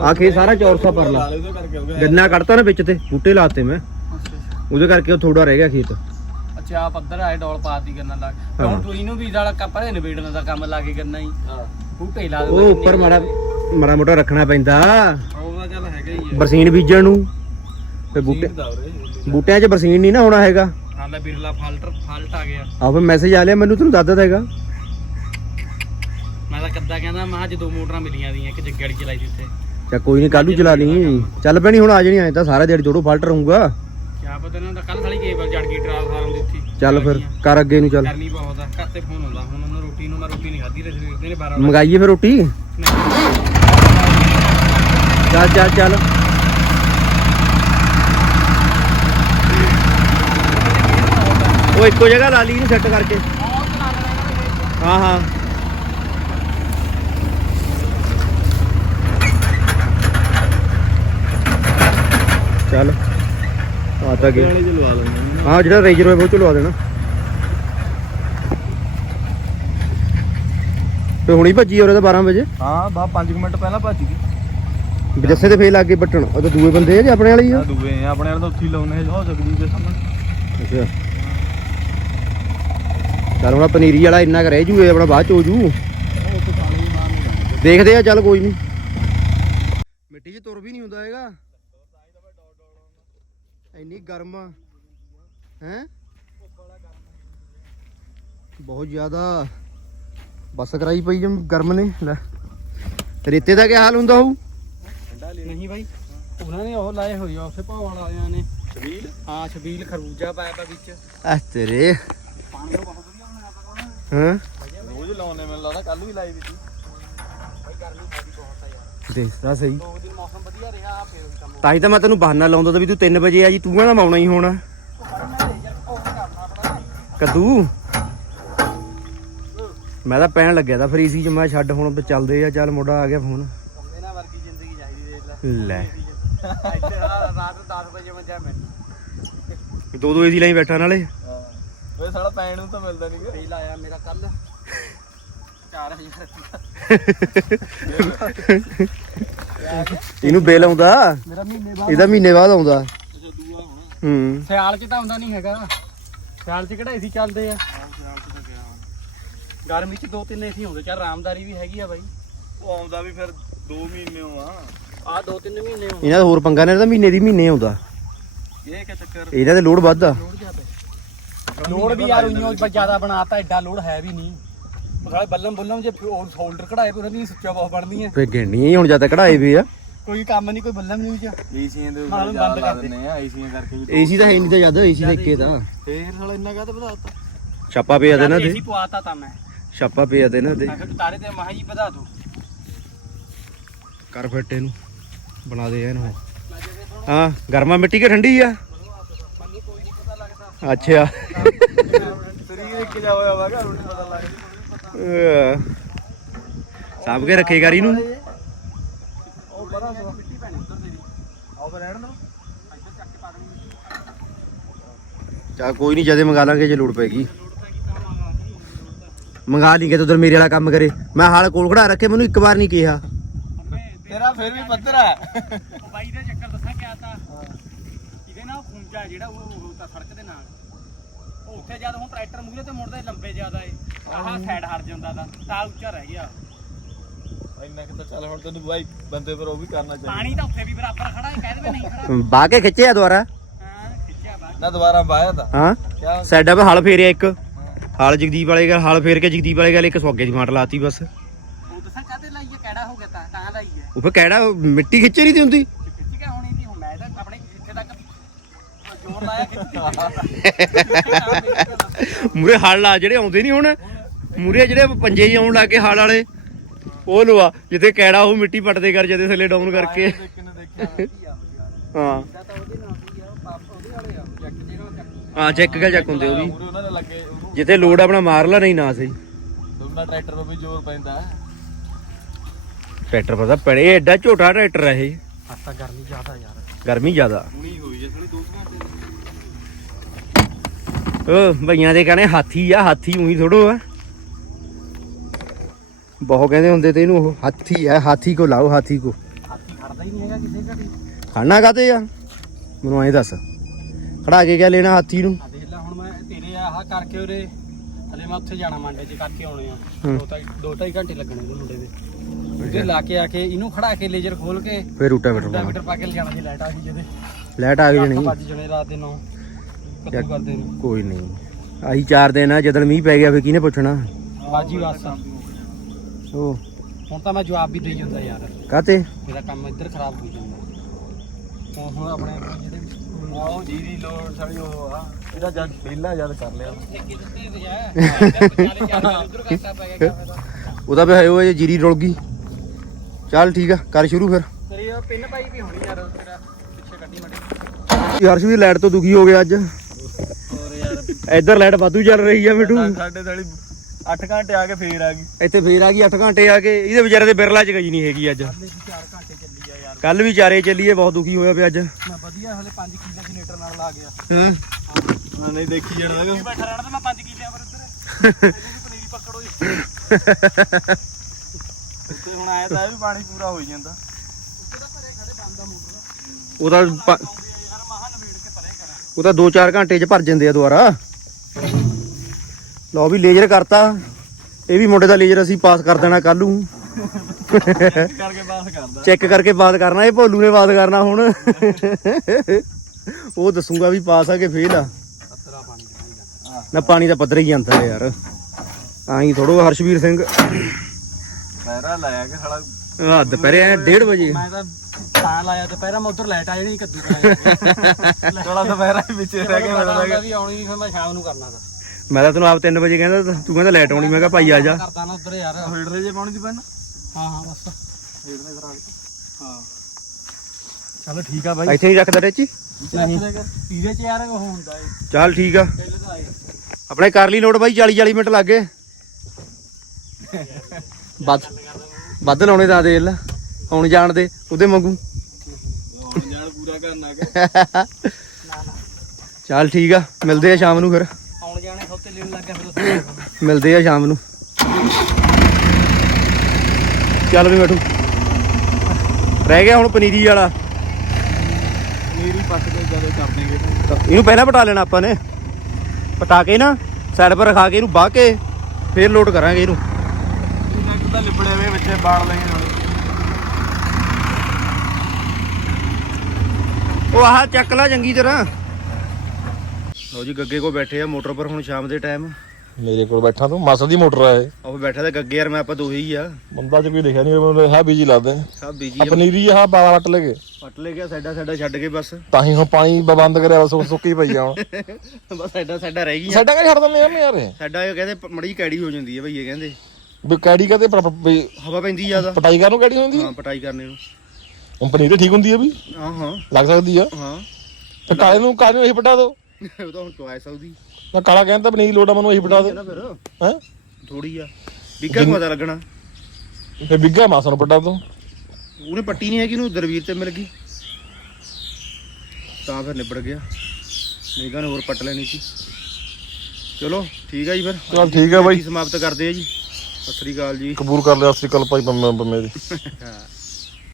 ਆ ਖੇਤ ਸਾਰਾ ਚੌਰਸਾ ਪਰ ਲਾ ਉਹਦੇ ਕਰਕੇ ਹੋ ਗਿਆ। ਗੰਨਾ ਕੱਢਤਾ ਨਾ ਵਿੱਚ ਤੇ ਬੂਟੇ ਲਾਤੇ ਮੈਂ। ਉਹਦੇ ਕਰਕੇ ਉਹ ਥੋੜਾ ਰਹਿ ਗਿਆ ਖੇਤ। ਅੱਛਾ ਆ ਪੱਧਰ ਆਏ ਡੌਲ ਪਾਤੀ ਕਰਨਾ ਲੱਗ ਹੁਣ ਤੂੰ ਇਹਨੂੰ ਵੀ ਵਾਲਾ ਕੱਪੜੇ ਨਿਬੇੜਨ ਦਾ ਕੰਮ ਲਾ ਕੇ ਕਰਨਾ ਹੀ ਹਾਂ। ਬੂਟੇ ਲਾ ਉਹ ਉੱਪਰ ਮਾੜਾ ਮਾੜਾ ਮੋਟਾ ਰੱਖਣਾ ਪੈਂਦਾ। ਉਹਦਾ ਚੱਲ ਹੈਗਾ ਹੀ ਬਰਸੀਨ ਬੀਜਣ ਨੂੰ। ਤੇ ਬੂਟੇ ਬੂਟਿਆਂ 'ਚ ਬਰਸੀਨ ਨਹੀਂ ਨਾ ਹੋਣਾ ਹੈਗਾ। ਹਾਂ ਲੈ ਬਿਰਲਾ ਫਾਲਟਰ ਫਾਲਟ ਆ ਗਿਆ। ਆ ਫਿਰ ਮੈਸੇਜ ਆ ਲਿਆ ਮੈਨੂੰ ਤੈਨੂੰ ਦੱਸਦਾ ਤਾਂ ਹੈਗਾ। ਮੈਂ ਤਾਂ ਕੱਦਾ ਕਹਿੰਦਾ ਮੈਂ ਅੱਜ ਦੋ ਮੋਟਰਾਂ ਮਿਲੀਆਂ ਦੀਆਂ ਇੱਕ ਜੱਗੇ ਵਾਲੀ ਚਲਾਈ ਦੀ ਉੱਥੇ। ਚਾ ਕੋਈ ਨਹੀਂ ਕੱਲੂ ਚਲਾ ਲਈ। ਚੱਲ ਪੈਣੀ ਹੁਣ ਆ ਜਣੀ ਐ ਤਾਂ ਸਾਰਾ ਦਿਹਾੜੀ ਜੋੜੋ ਫਲਟ ਰਹੂੰਗਾ। ਕਿਆ ਪਤਾ ਇਹਨਾਂ ਦਾ ਕੱਲ ਸਾਲੀ ਕੇਬਲ ਜੜ ਗਈ ਟ੍ਰਾਂਸਫਾਰਮ ਦੀ ਉੱਥੇ। ਚੱਲ ਫਿਰ ਕਰ ਅੱਗੇ ਨੂੰ ਚੱਲ। ਗਰਮੀ ਬਹੁਤ ਆ ਘਰ ਤੇ ਫੋਨ ਆਉਂਦਾ। ਹੁਣ ਉਹਨਾਂ ਰੋਟੀ ਨੂੰ ਮੈਂ ਰੋਟੀ ਨਹੀਂ ਖਾਧੀ ਰਸੀ ਨੇ 12 ਮੰਗਾਈਏ ਫਿਰ ਰੋਟੀ? ਚੱਲ ਚੱਲ ਚੱਲ। ਉਹ ਇੱਕੋ ਜਗ੍ਹਾ ਲਾ ਲਈ ਇਹਨੂੰ ਸੈੱਟ ਕਰਕੇ। ਹਾਂ ਹਾਂ। ਚੱਲ। ਆ ਤਾਂ ਗਿਆ ਹਾਂ, ਜਿਹੜਾ ਰੇਂਜਰ ਹੋਇਆ, ਉਹ ਚ ਲਵਾ ਦੇਣਾ। ਤੇ ਹੁਣੀ ਭੱਜੀ ਔਰ ਇਹਦਾ 12 ਵਜੇ। ਹਾਂ ਬਾ 5 ਮਿੰਟ ਪਹਿਲਾਂ ਭੱਜ ਗਈ। ਜੱਸੇ ਤੇ ਫੇਰ ਲੱਗ ਬੱਟਣ ਉਹ ਤਾਂ ਦੂਏ ਬੰਦੇ ਆ ਕਿ ਆਪਣੇ ਵਾਲੇ ਹੀ ਆ? ਆ ਦੂਏ ਆ ਆਪਣੇ ਵਾਲੇ ਤਾਂ ਉੱਥੇ ਹੀ ਲਾਉਨੇ ਹੋ ਸਕਦੀ ਦੇ ਸਾਹਮਣੇ। ਅੱਛਾ। ਚੱਲ ਹੁਣ ਆਹ ਪਨੀਰੀ ਵਾਲਾ ਇੰਨਾ ਕੁ ਰਹਿ ਜੂਏ ਆਪਣਾ ਬਾਅਦ ਚ ਹੋ ਜੂ। ਦੇਖਦੇ ਆ ਚੱਲ ਕੋਈ ਨਹੀਂ ਮਿੱਟੀ 'ਚ ਤੁਰ ਵੀ ਨਹੀਂ ਹੁੰਦਾ ਹੈਗਾ। ਇੰਨੀ ਗਰਮ ਹੈ? ਬਹੁਤ ਜ਼ਿਆਦਾ। ਬਸ ਕਰਾਈ ਪਈ ਜਮ ਗਰਮ ਨੇ। ਲੈ। ਰੇਤੇ ਦਾ ਕੀ ਹਾਲ ਹੁੰਦਾ ਹੋਊ? ਨਹੀਂ ਬਾਈ ਉਹਨਾਂ ਨੇ ਉਹ ਲਾਏ ਹੋਏ ਆ ਉਸੇ ਭਾਅ ਵਾਲਿਆਂ ਨੇ। ਛਬੀਲ ਹਾਂ ਛਬੀਲ ਖਰਬੂਜਾ ਪਾਇਆ ਤਾ ਵਿੱਚ। ਆ ਤੇਰੇ। ਪਾਣੀ ਬਹੁਤ ਵਧੀਆ ਬਣਾਇਆ ਤਾ ਕੋਣਾ ਹਾਂ? ਰੋਜ਼ ਲਾਉਨੇ ਮੈਨੂੰ ਲੱਗਦਾ ਕੱਲ ਵੀ ਲਾਈ ਵੀ ਸੀ। ਬਾਈ ਗਰਮੀ ਸਾਡੀ ਬਹੁਤ ਆ ਯਾਰ। ਦੇਖਦਾ ਸਹੀ। ਦੋ ਦਿਨ ਮੌਸਮ ਵਧੀਆ ਰਿਹਾ ਫੇਰ ਵੀ ਕੰਮ ਤਾਂ ਹੀ ਤਾਂ ਮੈਂ ਤੈਨੂੰ ਬਹਾਨਾ ਲਾਉਂਦਾ ਤਾਂ ਵੀ ਤੂੰ 3 ਵਜੇ ਆ ਜੀ ਤੂੰ ਕਹਿੰਦਾ ਮੈਂ ਆਉਣਾ ਹੀ ਹੋਣਾ। ਕੱਦੂ? ਮੈਂ ਤਾਂ ਪੈਣ ਲੱਗਿਆ ਤਾਂ ਫਿਰ ਏਸੀ ਚ ਮੈਂ ਛੱਡ ਹੁਣ ਚੱਲਦੇ ਆ ਚੱਲ ਮੁੰਡਾ ਆ ਗਿਆ ਫੋਨ ਬੰਦੇ ਨਾਲ ਵਰਗੀ ਜ਼ਿੰਦਗੀ ਚਾਹੀਦੀ ਦੇਖ ਲੈ। ਲੈ ਇੱਥੇ ਰਾਤ ਰਾਤ 10 ਵਜੇ ਮੰਜਾ ਮੈਨੂੰ ਦੋ ਦੋ ਏਸੀ ਲਾਈ ਬੈਠਾ ਨਾਲੇ। ਓਏ ਸਾਲਾ ਪੈਣ ਨੂੰ ਤਾਂ ਮਿਲਦਾ ਨਹੀਂ ਬਿੱਲ ਆਇਆ ਮੇਰਾ ਕੱਲ 4000 ਇਹਨੂੰ ਬਿੱਲ ਆਉਂਦਾ? ਮੇਰਾ ਮਹੀਨੇ ਬਾਅਦ ਇਹਦਾ ਮਹੀਨੇ ਬਾਅਦ ਆਉਂਦਾ। ਅੱਛਾ ਦੂਆ ਹੋਣਾ। ਹੂੰ। ਸਿਆਲ ਚ ਤਾਂ ਆਉਂਦਾ ਨਹੀਂ ਹੈਗਾ। ਸਿਆਲ ਚ ਕਿਹੜਾ ਏਸੀ ਚੱਲਦੇ ਆ? ਗਰਮੀ ਚ ਦੋ ਤਿੰਨ ਏਸੀ ਹੁੰਦੇ ਚੱਲ ਆਰਾਮਦਾਰੀ ਵੀ ਹੈਗੀ ਆ ਬਾਈ। ਉਹ ਆਉਂਦਾ ਵੀ ਫਿਰ 2 ਮਹੀਨੇ ਆ। ਆ ਦੋ ਤਿੰਨ ਮਹੀਨੇ ਇਹਨਾਂ ਦਾ ਹੋਰ ਪੰਗਾ ਨੇ ਇਹਦਾ ਮਹੀਨੇ ਦੀ ਮਹੀਨੇ ਆਉਂਦਾ। ਇਹ ਕੀ ਚੱਕਰ ਤੇ ਲੋਡ ਵੱਧ ਆ ਲੋਡ ਜ਼ਿਆਦਾ ਲੋਡ ਵੀ ਯਾਰ ਉਈਓ ਜ਼ਿਆਦਾ ਬਣਾਤਾ ਐਡਾ ਲੋਡ ਹੈ ਵੀ ਨਹੀਂ। ਸਾਲੇ ਬੱਲਮ ਬੁੱਲਮ ਜੇ ਸ਼ੋਲਡਰ ਕਢਾਏ ਪੂਰਾ ਨਹੀਂ ਸੁੱਚਾ ਬਹੁਤ ਬਣਦੀਆਂ ਫੇ ਗਿਣਨੀ ਹੁਣ ਜਦ ਕਢਾਏ ਵੇ ਆ। ਕੋਈ ਕੰਮ ਨਹੀਂ ਕੋਈ ਬੱਲਮ ਨਹੀਂ ਚ ਏਸੀਆਂ ਦੇ ਉੱਪਰ ਬੰਦ ਜ਼ਿਆਦਾ ਲਾ ਕਰ ਦੇ। ਦਿੰਦੇ ਆ ਏਸੀਆਂ ਕਰਕੇ ਵੀ ਏਸੀ ਤਾਂ ਹੈ ਨਹੀਂ ਤਾਂ ਜਦ ਏਸੀ ਦਾ ਇੱਕੇ ਦਾ ਫੇਰ ਸਾਲਾ ਇੰਨਾ ਕਾਹਤੇ ਵਧਾਤਾ ਛਾਪਾ ਪਿਆ ਤੇ ਨਾ ਤੇ ਏਸੀ ਪਵਾਤਾ ਤਾਂ ਮੈਂ। ਛਾਪਾ ਪਿਆ ਤੇ ਨਾ ਤੇ ਮੈਂ ਕਿਹਾ ਤਾਰੇ ਤੇ ਮਹਾ ਜੀ ਵਧਾ ਦੋ। ਕਰ ਫਿੱਟ ਇਹਨੂੰ ਬਣਾ ਦੇ ਇਹਨੂੰ। ਹਾਂ, ਗਰਮਾ ਮਿੱਟੀ ਕਿ ਠੰਡੀ ਆ? ਅੱਛਾ। ਸਰੀਰ ਇੱਕ ਜਾ ਹੋਇਆ ਵਾਗਾ ਰੋਟੀ ਪਤਾ ਲੱਗ ਸਾਂਭ ਕੇ ਰੱਖੇ ਕਰ ਨੂੰ। ਉਹ ਬੜਾ ਮਿੱਟੀ ਪੈਣੀ ਉੱਧਰ ਦੀ ਆਓ ਰਹਿਣ ਦੋ ਚਾ ਕੋਈ ਨਹੀਂ ਜਦੇ ਮੰਗਾ ਲਾਂਗੇ ਜੇ ਲੋੜ ਪੈਗੀ ਮੰਗਾ ਲਈ ਕਿ ਉਧਰ ਮੇਰੇ ਵਾਲਾ ਕੰਮ ਕਰੇ। ਮੈਂ ਹਾਲ ਕੋਲ ਖੜਾ ਰੱਖੇ, ਮੈਨੂੰ ਇੱਕ ਵਾਰ ਨਹੀਂ ਕਿਹਾ। ਫਿਰ ਵੀ ਪੱਧਰ ਉਹ ਬਾਈ ਦਾ ਚੱਕਰ ਦੱਸਾਂ ਕਿਆ ਤਾ। ਇਹਦੇ ਨਾਲ ਖੁੰਝਾ ਜਿਹੜਾ ਉਹ ਉਹ ਤਾਂ ਸੜਕ ਦੇ ਨਾਲ। ਉਹ ਉੱਥੇ ਜਦ ਹੁਣ ਟਰੈਕਟਰ ਮੂਹਰੇ ਤੇ ਮੁੜਦਾ ਲੰਬੇ ਜ਼ਿਆਦਾ ਏ। ਆਹ ਸਾਈਡ ਹਟ ਜਾਂਦਾ ਤਾਂ ਤਾਂ ਉੱਚਾ ਰਹਿ ਗਿਆ। ਇੰਨਾ ਕਿ ਤਾਂ ਚੱਲ ਹੁਣ ਤੈਨੂੰ ਬਾਈ ਬੰਦੇ ਪਰ ਉਹ ਵੀ ਕਰਨਾ ਚਾਹੀਦਾ। ਪਾਣੀ ਤਾਂ ਉੱਥੇ ਵੀ ਬਰਾਬਰ ਖੜਾ ਏ ਕਹਿੰਦੇ ਵੀ ਨਹੀਂ ਖੜਾ। ਬਾਹ ਕੇ ਖਿੱਚਿਆ ਦੁਆਰਾ ਹਾਂ ਖਿੱਚਿਆ ਬਾ ਨਾ ਦੁਬਾਰਾ ਬਾਇਆ ਤਾਂ ਹਾਂ? ਕਿਆ ਸਾਡਾ ਵੀ ਹਲ ਫੇਰਿਆ ਇੱਕ। ਹਲ ਜਗਦੀਪ ਵਾਲੇ ਗੱਲ ਹਲ ਫੇਰ ਕੇ ਜਗਦੀਪ ਵਾਲੇ ਗੱਲ ਇੱਕ ਸਵਾਗੇ ਦੀ ਮਾਟ ਲਾਤੀ ਬਸ ਉਹ ਦੱਸਾਂ ਕਾਹਦੇ ਲਾਈਏ ਕਿਹੜਾ ਹੋ ਗਿਆ ਤਾਂ ਤਾਂ ਲਾਈਏ ਉਹ ਫੇ ਕਿਹੜਾ ਮਿੱਟੀ ਖਿੱਚੇ ਨਹੀਂ ਦੀ ਹੁੰਦੀ? ਖਿੱਚ ਕੇ ਹੋਣੀ ਸੀ ਹੁਣ ਮੈਂ ਤਾਂ ਆਪਣੇ ਜਿੱਥੇ ਤੱਕ ਜੋਰ ਉੱਪਰ ਲਾਇਆ ਖਿੱਚ ਮੂਰੇ ਹਲ ਆ ਜਿਹੜੇ ਆਉਂਦੇ ਨਹੀਂ ਹੁਣ। ਮੂਰੇ ਜਿਹੜੇ ਪੰਜੇ ਜਿਹੇ ਆਉਣ ਲੱਗੇ ਹਲ ਵਾਲੇ। ਉਹ ਲਵਾ ਜਿੱਥੇ ਕੈੜਾ ਉਹ ਮਿੱਟੀ ਪੱਟਦੇ ਕਰ ਜਦੇ ਥੱਲੇ ਡਾਊਨ ਕਰਕੇ। ਹਾਂ। ਹਾਂ ਚੈੱਕ ਕਰ ਚੱਕ ਹੁੰਦੇ ਉਹ ਵੀ। ਜਿੱਥੇ ਲੋਡ ਆਪਣਾ ਮਾਰ ਲਾ ਨਹੀਂ ਨਾ ਸਹੀ। ਦੋਨਾਂ ਟਰੈਕਟਰ 'ਤੇ ਵੀ ਜ਼ੋਰ ਪੈਂਦਾ। ਟਰੈਕਟਰ ਪਤਾ ਪੜੇ ਐਡਾ ਝੋਟਾ ਟਰੈਕਟਰ ਹੈ ਇਹ। ਤਾਂ ਗਰਮੀ ਜ਼ਿਆਦਾ ਯਾਰ। ਗਰਮੀ ਜ਼ਿਆਦਾ। ਹੁਣੀ ਹੋਈ ਜੇ ਥੋੜੀ ਦੋ ਘੰਟੇ ਓ ਭਈਆਂ ਦੇ ਕਹਣੇ ਹਾਥੀ ਆ ਹਾਥੀ ਉਹੀ ਥੋੜੋ ਆ। ਬਹੁਤ ਕਹਿੰਦੇ ਹੁੰਦੇ ਤੇ ਇਹਨੂੰ ਉਹ ਹਾਥੀ ਹੈ ਹਾਥੀ ਕੋ ਲਾਓ ਹਾਥੀ ਕੋ। ਹਾਥੀ ਖੜਦਾ ਹੀ ਨਹੀਂ ਹੈਗਾ ਕਿਸੇ ਘੜੀ। ਖਾਣਾ ਕਾਤੇ ਆ? ਮੈਨੂੰ ਐਂ ਦੱਸ। ਖੜਾ ਕੇ ਕਿਆ ਲੈਣਾ ਹਾਥੀ ਨੂੰ? ਆ ਦੇਖ ਲੈ ਹੁਣ ਮੈਂ ਤੇਰੇ ਆਹ ਕਰਕੇ ਉਰੇ ਹਲੇ ਮੈਂ ਉੱਥੇ ਜਾਣਾ ਮੰਡੇ ਚ ਕਰਕੇ ਆਉਣੇ ਆ। ਦੋ ਢਾਈ ਘੰਟੇ ਲੱਗਣੇ ਮੁੰਡੇ ਦੇ। ਉਹਦੇ ਲਾ ਕੇ ਆ ਕੇ ਇਹਨੂੰ ਖੜਾ ਕੇ ਲੇਜ਼ਰ ਖੋਲ ਕੇ ਫੇਰ ਰੂਟਾ ਮੀਟਰ ਮੀਟਰ ਪਾ ਕੇ ਲਿਜਾਣਾ ਜੀ ਲਾਈਟ ਆ ਗਈ ਜਿਹਦੇ। ਲਾਈਟ ਆ ਗਈ ਜਣੀ ਵੱਜ ਜਣੇ ਰਾਤ ਦੇ 9 ਕੱਦੂ ਕਰਦੇ ਨੂੰ ਕੋਈ ਨਹੀਂ। ਆਹੀ ਚਾਰ ਦਿਨ ਆ ਜਦੋਂ ਮੀਂਹ ਪੈ ਗਿਆ ਫੇਰ ਕਿਹਨੇ ਪੁੱਛਣਾ? ਬਾਜੀ ਬਸ। ਉਹ ਹੁਣ ਤਾਂ ਮੈਂ ਜਵਾਬ ਵੀ ਦੇਈ ਜਾਂਦਾ ਯਾਰ। ਕਾਤੇ ਮੇਰਾ ਕੰਮ ਇੱਧਰ ਖਰਾਬ ਹੋਈ ਜਾਂਦਾ। ਹੁਣ ਹੁਣ ਆਪਣੇ ਜਿਹੜੇ ਆਓ ਜੀਰੀ ਲੋਡ ਸਾਡੀ ਉਹ ਆ। ਇਹਦਾ ਜਦ ਪਹਿਲਾਂ ਜਦ ਕਰ ਲਿਆ। [laughs] ਉਹਦਾ ਵੀ ਹੈ ਉਹ ਜੇ ਜੀਰੀ ਰੁਲ ਗਈ। ਚੱਲ ਠੀਕ ਆ ਕਰ ਸ਼ੁਰੂ ਫਿਰ। ਤੇਰੀ ਉਹ ਪਿੰਨ ਪਾਈ ਵੀ ਹੋਣੀ ਯਾਰ ਤੇਰਾ ਪਿੱਛੇ ਕੱਢੀ ਮੜੀ। ਹਰਸ਼ ਵੀ ਲਾਈਟ ਤੋਂ ਦੁਖੀ ਹੋ ਗਿਆ ਅੱਜ। ਹੋਰ ਯਾਰ। ਇੱਧਰ ਲਾਈਟ ਵਾਧੂ ਚੱਲ ਰਹੀ ਆ ਮਿੱਠੂ। ਸਾਡੇ ਸਾਡੀ 8 ਘੰਟੇ ਆ ਕੇ ਫੇਰ ਆ ਗਈ। ਇੱਥੇ ਫੇਰ ਆ ਗਈ 8 ਘੰਟੇ ਆ ਕੇ। ਇਹਦੇ ਵਿਚਾਰੇ ਦੇ ਬਿਰਲਾ ਚ ਗਈ ਨਹੀਂ ਹੈਗੀ ਅੱਜ। ਹਲੇ ਵੀ 4 ਘੰਟੇ ਚੱਲੀ ਆ ਯਾਰ। ਕੱਲ ਵੀ ਚਾਰੇ ਚੱਲੀਏ ਬਹੁਤ ਦੁਖੀ ਹੋਇਆ ਪਿਆ ਅੱਜ। ਮੈਂ ਵਧੀਆ ਹਲੇ 5 ਕਿੱਲੇ ਜਨਰੇਟਰ ਨਾਲ ਲਾ ਗਿਆ। ਹਾਂ? ਨਹੀਂ ਦੇਖੀ ਜਾਣਾ ਹੈਗਾ। ਬੈਠਾ ਰਹਿਣਾ ਤੇ ਮੈਂ 5 ਕਿੱਲਿਆਂ ਪਰ ਉੱਧਰ। [laughs] ਪਨੀਰੀ ਪਕੜੋ [laughs] ਜੀ ਤੇ ਹੁਣ ਆਇਆ ਤਾਂ ਇਹ ਵੀ ਪਾਣੀ ਪੂਰਾ ਹੋਈ ਜਾਂਦਾ। ਉਹਦਾ ਪ- ਕਰਾਂ ਉਹਦਾ 2-4 ਘੰਟੇ ਚ ਭਰ ਜਾਂਦੇ ਆ ਦੁਬਾਰਾ। ਲਓ ਵੀ ਲੇਜ਼ਰ ਕਰਤਾ। ਇਹ ਵੀ ਮੁੰਡੇ ਦਾ ਲੇਜ਼ਰ ਅਸੀਂ ਪਾਸ ਕਰ ਦੇਣਾ ਕੱਲ ਨੂੰ। ਕਰਕੇ ਬਾਤ ਕਰਦਾ ਚੈੱਕ ਕਰਕੇ ਬਾਤ ਕਰਨਾ ਇਹ ਭੋਲੂ ਨੇ ਬਾਤ ਕਰਨਾ ਹੁਣ। ਉਹ ਦੱਸੂਗਾ ਵੀ ਪਾਸ ਆ ਕਿ ਫੇਲ ਆ। ਪੱਤਰਾ ਪਾਣੀ ਚਾਹੀਦਾ ਨਾ ਪਾਣੀ ਦਾ ਪੱਧਰ ਹੀ ਆਂਦਾ ਯਾਰ। ਆਹੀ ਥੋੜੋ ਹਰਸ਼ਵੀਰ ਸਿੰਘ ਪੈਰਾ ਲਾਇਆ ਕਿ ਸਾਲਾ ਆ ਦੁਪਹਿਰੇ 1:30 ਵਜੇ। ਮੈਂ ਤਾਂ ਤਾਂ ਲਾਇਆ ਤੇ ਪਹਿਲਾਂ ਮੈਂ ਉਧਰ ਲਾਈਟ ਆ ਜਣੀ ਕੱਦੂ ਕਰਾਇਆ ਥੋੜਾ ਦੁਪਹਿਰਾ ਹੀ ਵਿੱਚ ਰਹਿ ਕੇ ਮਿਲਦਾ ਮੈਂ ਵੀ ਆਉਣੀ ਨਹੀਂ ਫਿਰ ਮੈਂ ਸ਼ਾਮ ਨੂੰ ਕਰਨਾ ਤਾਂ। ਮੈਂ ਤਾਂ ਤੈਨੂੰ ਆਪ 3 ਵਜੇ ਕਹਿੰਦਾ ਤੂੰ ਕਹਿੰਦਾ ਲੈਟ ਆਉਣੀ ਮੈਂ ਕਿਹਾ ਭਾਈ ਆ ਜਾ। ਕਰਦਾ ਨਾ ਉਧਰ ਯਾਰ। ਫੀਡਰੇ ਜੇ ਪਾਉਣੀ ਦੀ ਪੈਨ ਹਾਂ ਹਾਂ ਬਸ। ਫੀਡਰੇ ਕਰਾ ਹਾਂ। ਚਲੋ ਠੀਕ ਆ ਬਾਈ। ਇੱਥੇ ਨਹੀਂ ਰੱਖਦਾ ਰੇਚੀ ਇਹਦੇ ਚ ਯਾਰ ਉਹ ਹੁੰਦਾ ਏ। ਚੱਲ ਠੀਕ ਆ। ਪਹਿਲੇ ਤਾਂ ਆਏ। ਆਪਣੇ ਕਰ ਲਈ ਲੋਡ ਬਾਈ 40 40 ਮਿੰਟ ਲੱਗ ਗਏ। [laughs] ਵੱਧ ਵੱਧ ਲਾਉਣੇ ਦਾ ਦੇ ਲੈ ਹੁਣ ਜਾਣ ਦੇ ਉਹਦੇ ਵਾਂਗੂ। ਹੁਣ ਜਾਣ ਪੂਰਾ ਕਰਨਾ ਕਿ ਚੱਲ ਠੀਕ ਆ ਮਿਲਦੇ ਆ ਸ਼ਾਮ ਨੂੰ ਫਿਰ। ਆਉਣ ਜਾਣੇ ਸੌਤੇ ਲੈਣ ਲੱਗ ਗਿਆ ਫਿਰ ਦੱਸੋ ਮਿਲਦੇ ਆ ਸ਼ਾਮ ਨੂੰ। ਚੱਲ ਵੀ ਬੈਠੂ ਰਹਿ ਗਿਆ ਹੁਣ ਪਨੀਰੀ ਵਾਲਾ। ਨੀਰੀ ਪੱਟ ਕੇ ਜਦੋਂ ਕਰ ਦੇਂਗੇ ਇਹਨੂੰ ਪਹਿਲਾਂ ਪਟਾ ਲੈਣਾ ਆਪਾਂ ਨੇ। ਪਟਾ ਕੇ ਨਾ ਸਾਈਡ ਪਰ ਰਖਾ ਕੇ ਇਹਨੂੰ ਬਾਹ ਕੇ ਫੇਰ ਲੋਡ ਕਰਾਂਗੇ ਇਹਨੂੰ। ਤਾਂ ਲਿਬੜੇ ਵੇ ਵਿੱਚੇ ਬਾੜ ਨਾਲੇ ਉਹ ਆਹ ਚੱਕ ਲਾ ਚੰਗੀ ਤਰ੍ਹਾਂ ਲਓ ਜੀ ਗੱਗੇ ਕੋ ਬੈਠੇ ਆ ਮੋਟਰ ਪਰ ਹੁਣ ਸ਼ਾਮ ਦੇ ਟਾਈਮ। ਮੇਰੇ ਕੋਲ ਬੈਠਾ ਤੂੰ ਮਾਸਾ ਦੀ ਮੋਟਰ ਆ ਇਹ। ਉਹ ਬੈਠਾ ਤਾਂ ਗੱਗੇ ਯਾਰ ਮੈਂ ਆਪਾਂ ਦੋਹੇ ਹੀ ਆ। ਬੰਦਾ ਚ ਕੋਈ ਦਿਖਿਆ ਨਹੀਂ ਮੈਨੂੰ ਹੈ ਬੀਜੀ ਲੱਗਦੇ। ਸਭ ਬੀਜੀ ਆ। ਪਨੀਰੀ ਆ ਬਾਵਾ ਵੱਟ ਲੈ ਗਿਆ ਸਾਡਾ ਸਾਡਾ ਛੱਡ ਕੇ ਬਸ। ਤਾਂ ਹੀ ਹੁਣ ਪਾਣੀ ਬੰਦ ਕਰਿਆ ਸੁੱਕ ਸੁੱਕੀ ਪਈ ਆ ਬਸ ਸਾਡਾ ਸਾਡਾ ਰਹਿ ਗਈਆਂ। ਸਾਡਾ ਕਾ ਛੱਡ ਦਿੰਦੇ ਆ ਮੈਂ ਯਾਰ? ਸਾਡਾ ਇਹ ਕਹਿੰਦੇ ਮੜੀ ਕੈੜੀ ਹੋ ਜਾਂਦੀ ਹੈ ਭਈਏ ਕਹਿੰਦੇ। ਵੀ ਕੈੜੀ ਵੀ ਹਵਾ ਪੈਂਦੀ ਜ਼ਿਆਦਾ। ਪਟਾਈ ਕਰਨ ਨੂੰ ਕੈੜੀ ਹੁੰਦੀ ਹਾਂ? ਪਟਾਈ ਕਰਨੇ ਨੂੰ। ਹੁਣ ਪਨੀਰ ਠੀਕ ਹੁੰਦੀ ਆ ਵੀ? ਹਾਂ ਹਾਂ। ਲੱਗ ਸਕਦੀ ਆ? ਹਾਂ। ਤੇ ਕਾਲੇ ਨੂੰ ਕਾਲੇ ਨੂੰ ਇਹੀ ਪਟਾ ਦੋ। [laughs] ਉਹ ਤਾਂ ਹੁਣ ਚੁਆਇਸ ਆ ਉਹਦੀ। ਮੈਂ ਕਾਲਾ ਕਹਿੰਦਾ ਪਨੀਰ ਲੋੜਾ ਮੈਨੂੰ ਇਹੀ ਪਟਾ ਦੇ ਨਾ ਫਿਰ। ਹੈ? ਥੋੜੀ ਆ। ਬਿੱਗਾ ਨੂੰ ਪਤਾ ਲੱਗਣਾ। ਫੇ ਬਿੱਗਾ ਮਾਸਾ ਨੂੰ ਪਟਾ ਦੋ। ਉਹਨੇ ਪੱਟੀ ਨਹੀਂ ਹੈਗੀ ਨੂੰ ਦਰਵੀਰ ਤੇ ਮਿਲ ਗਈ। ਤਾਂ ਫਿਰ ਨਿਬੜ ਗਿਆ। ਨਹੀਂ ਤਾਂ ਉਹਨੇ ਹੋਰ ਪੱਟ ਲੈਣੀ ਸੀ। ਚਲੋ ਠੀਕ ਆ ਜੀ ਫਿਰ। ਚਲ ਠੀਕ ਆ ਬਾਈ। ਸਮਾਪਤ ਕਰਦੇ ਆ ਜੀ। ਸਤਿ ਸ੍ਰੀ ਅਕਾਲ ਜੀ। ਕਬੂਲ ਕਰ ਲਿਆ ਅਸਲੀ ਕਲ ਭਾਈ ਬੰਮੇ ਬੰਮੇ ਦੀ ਹਾਂ।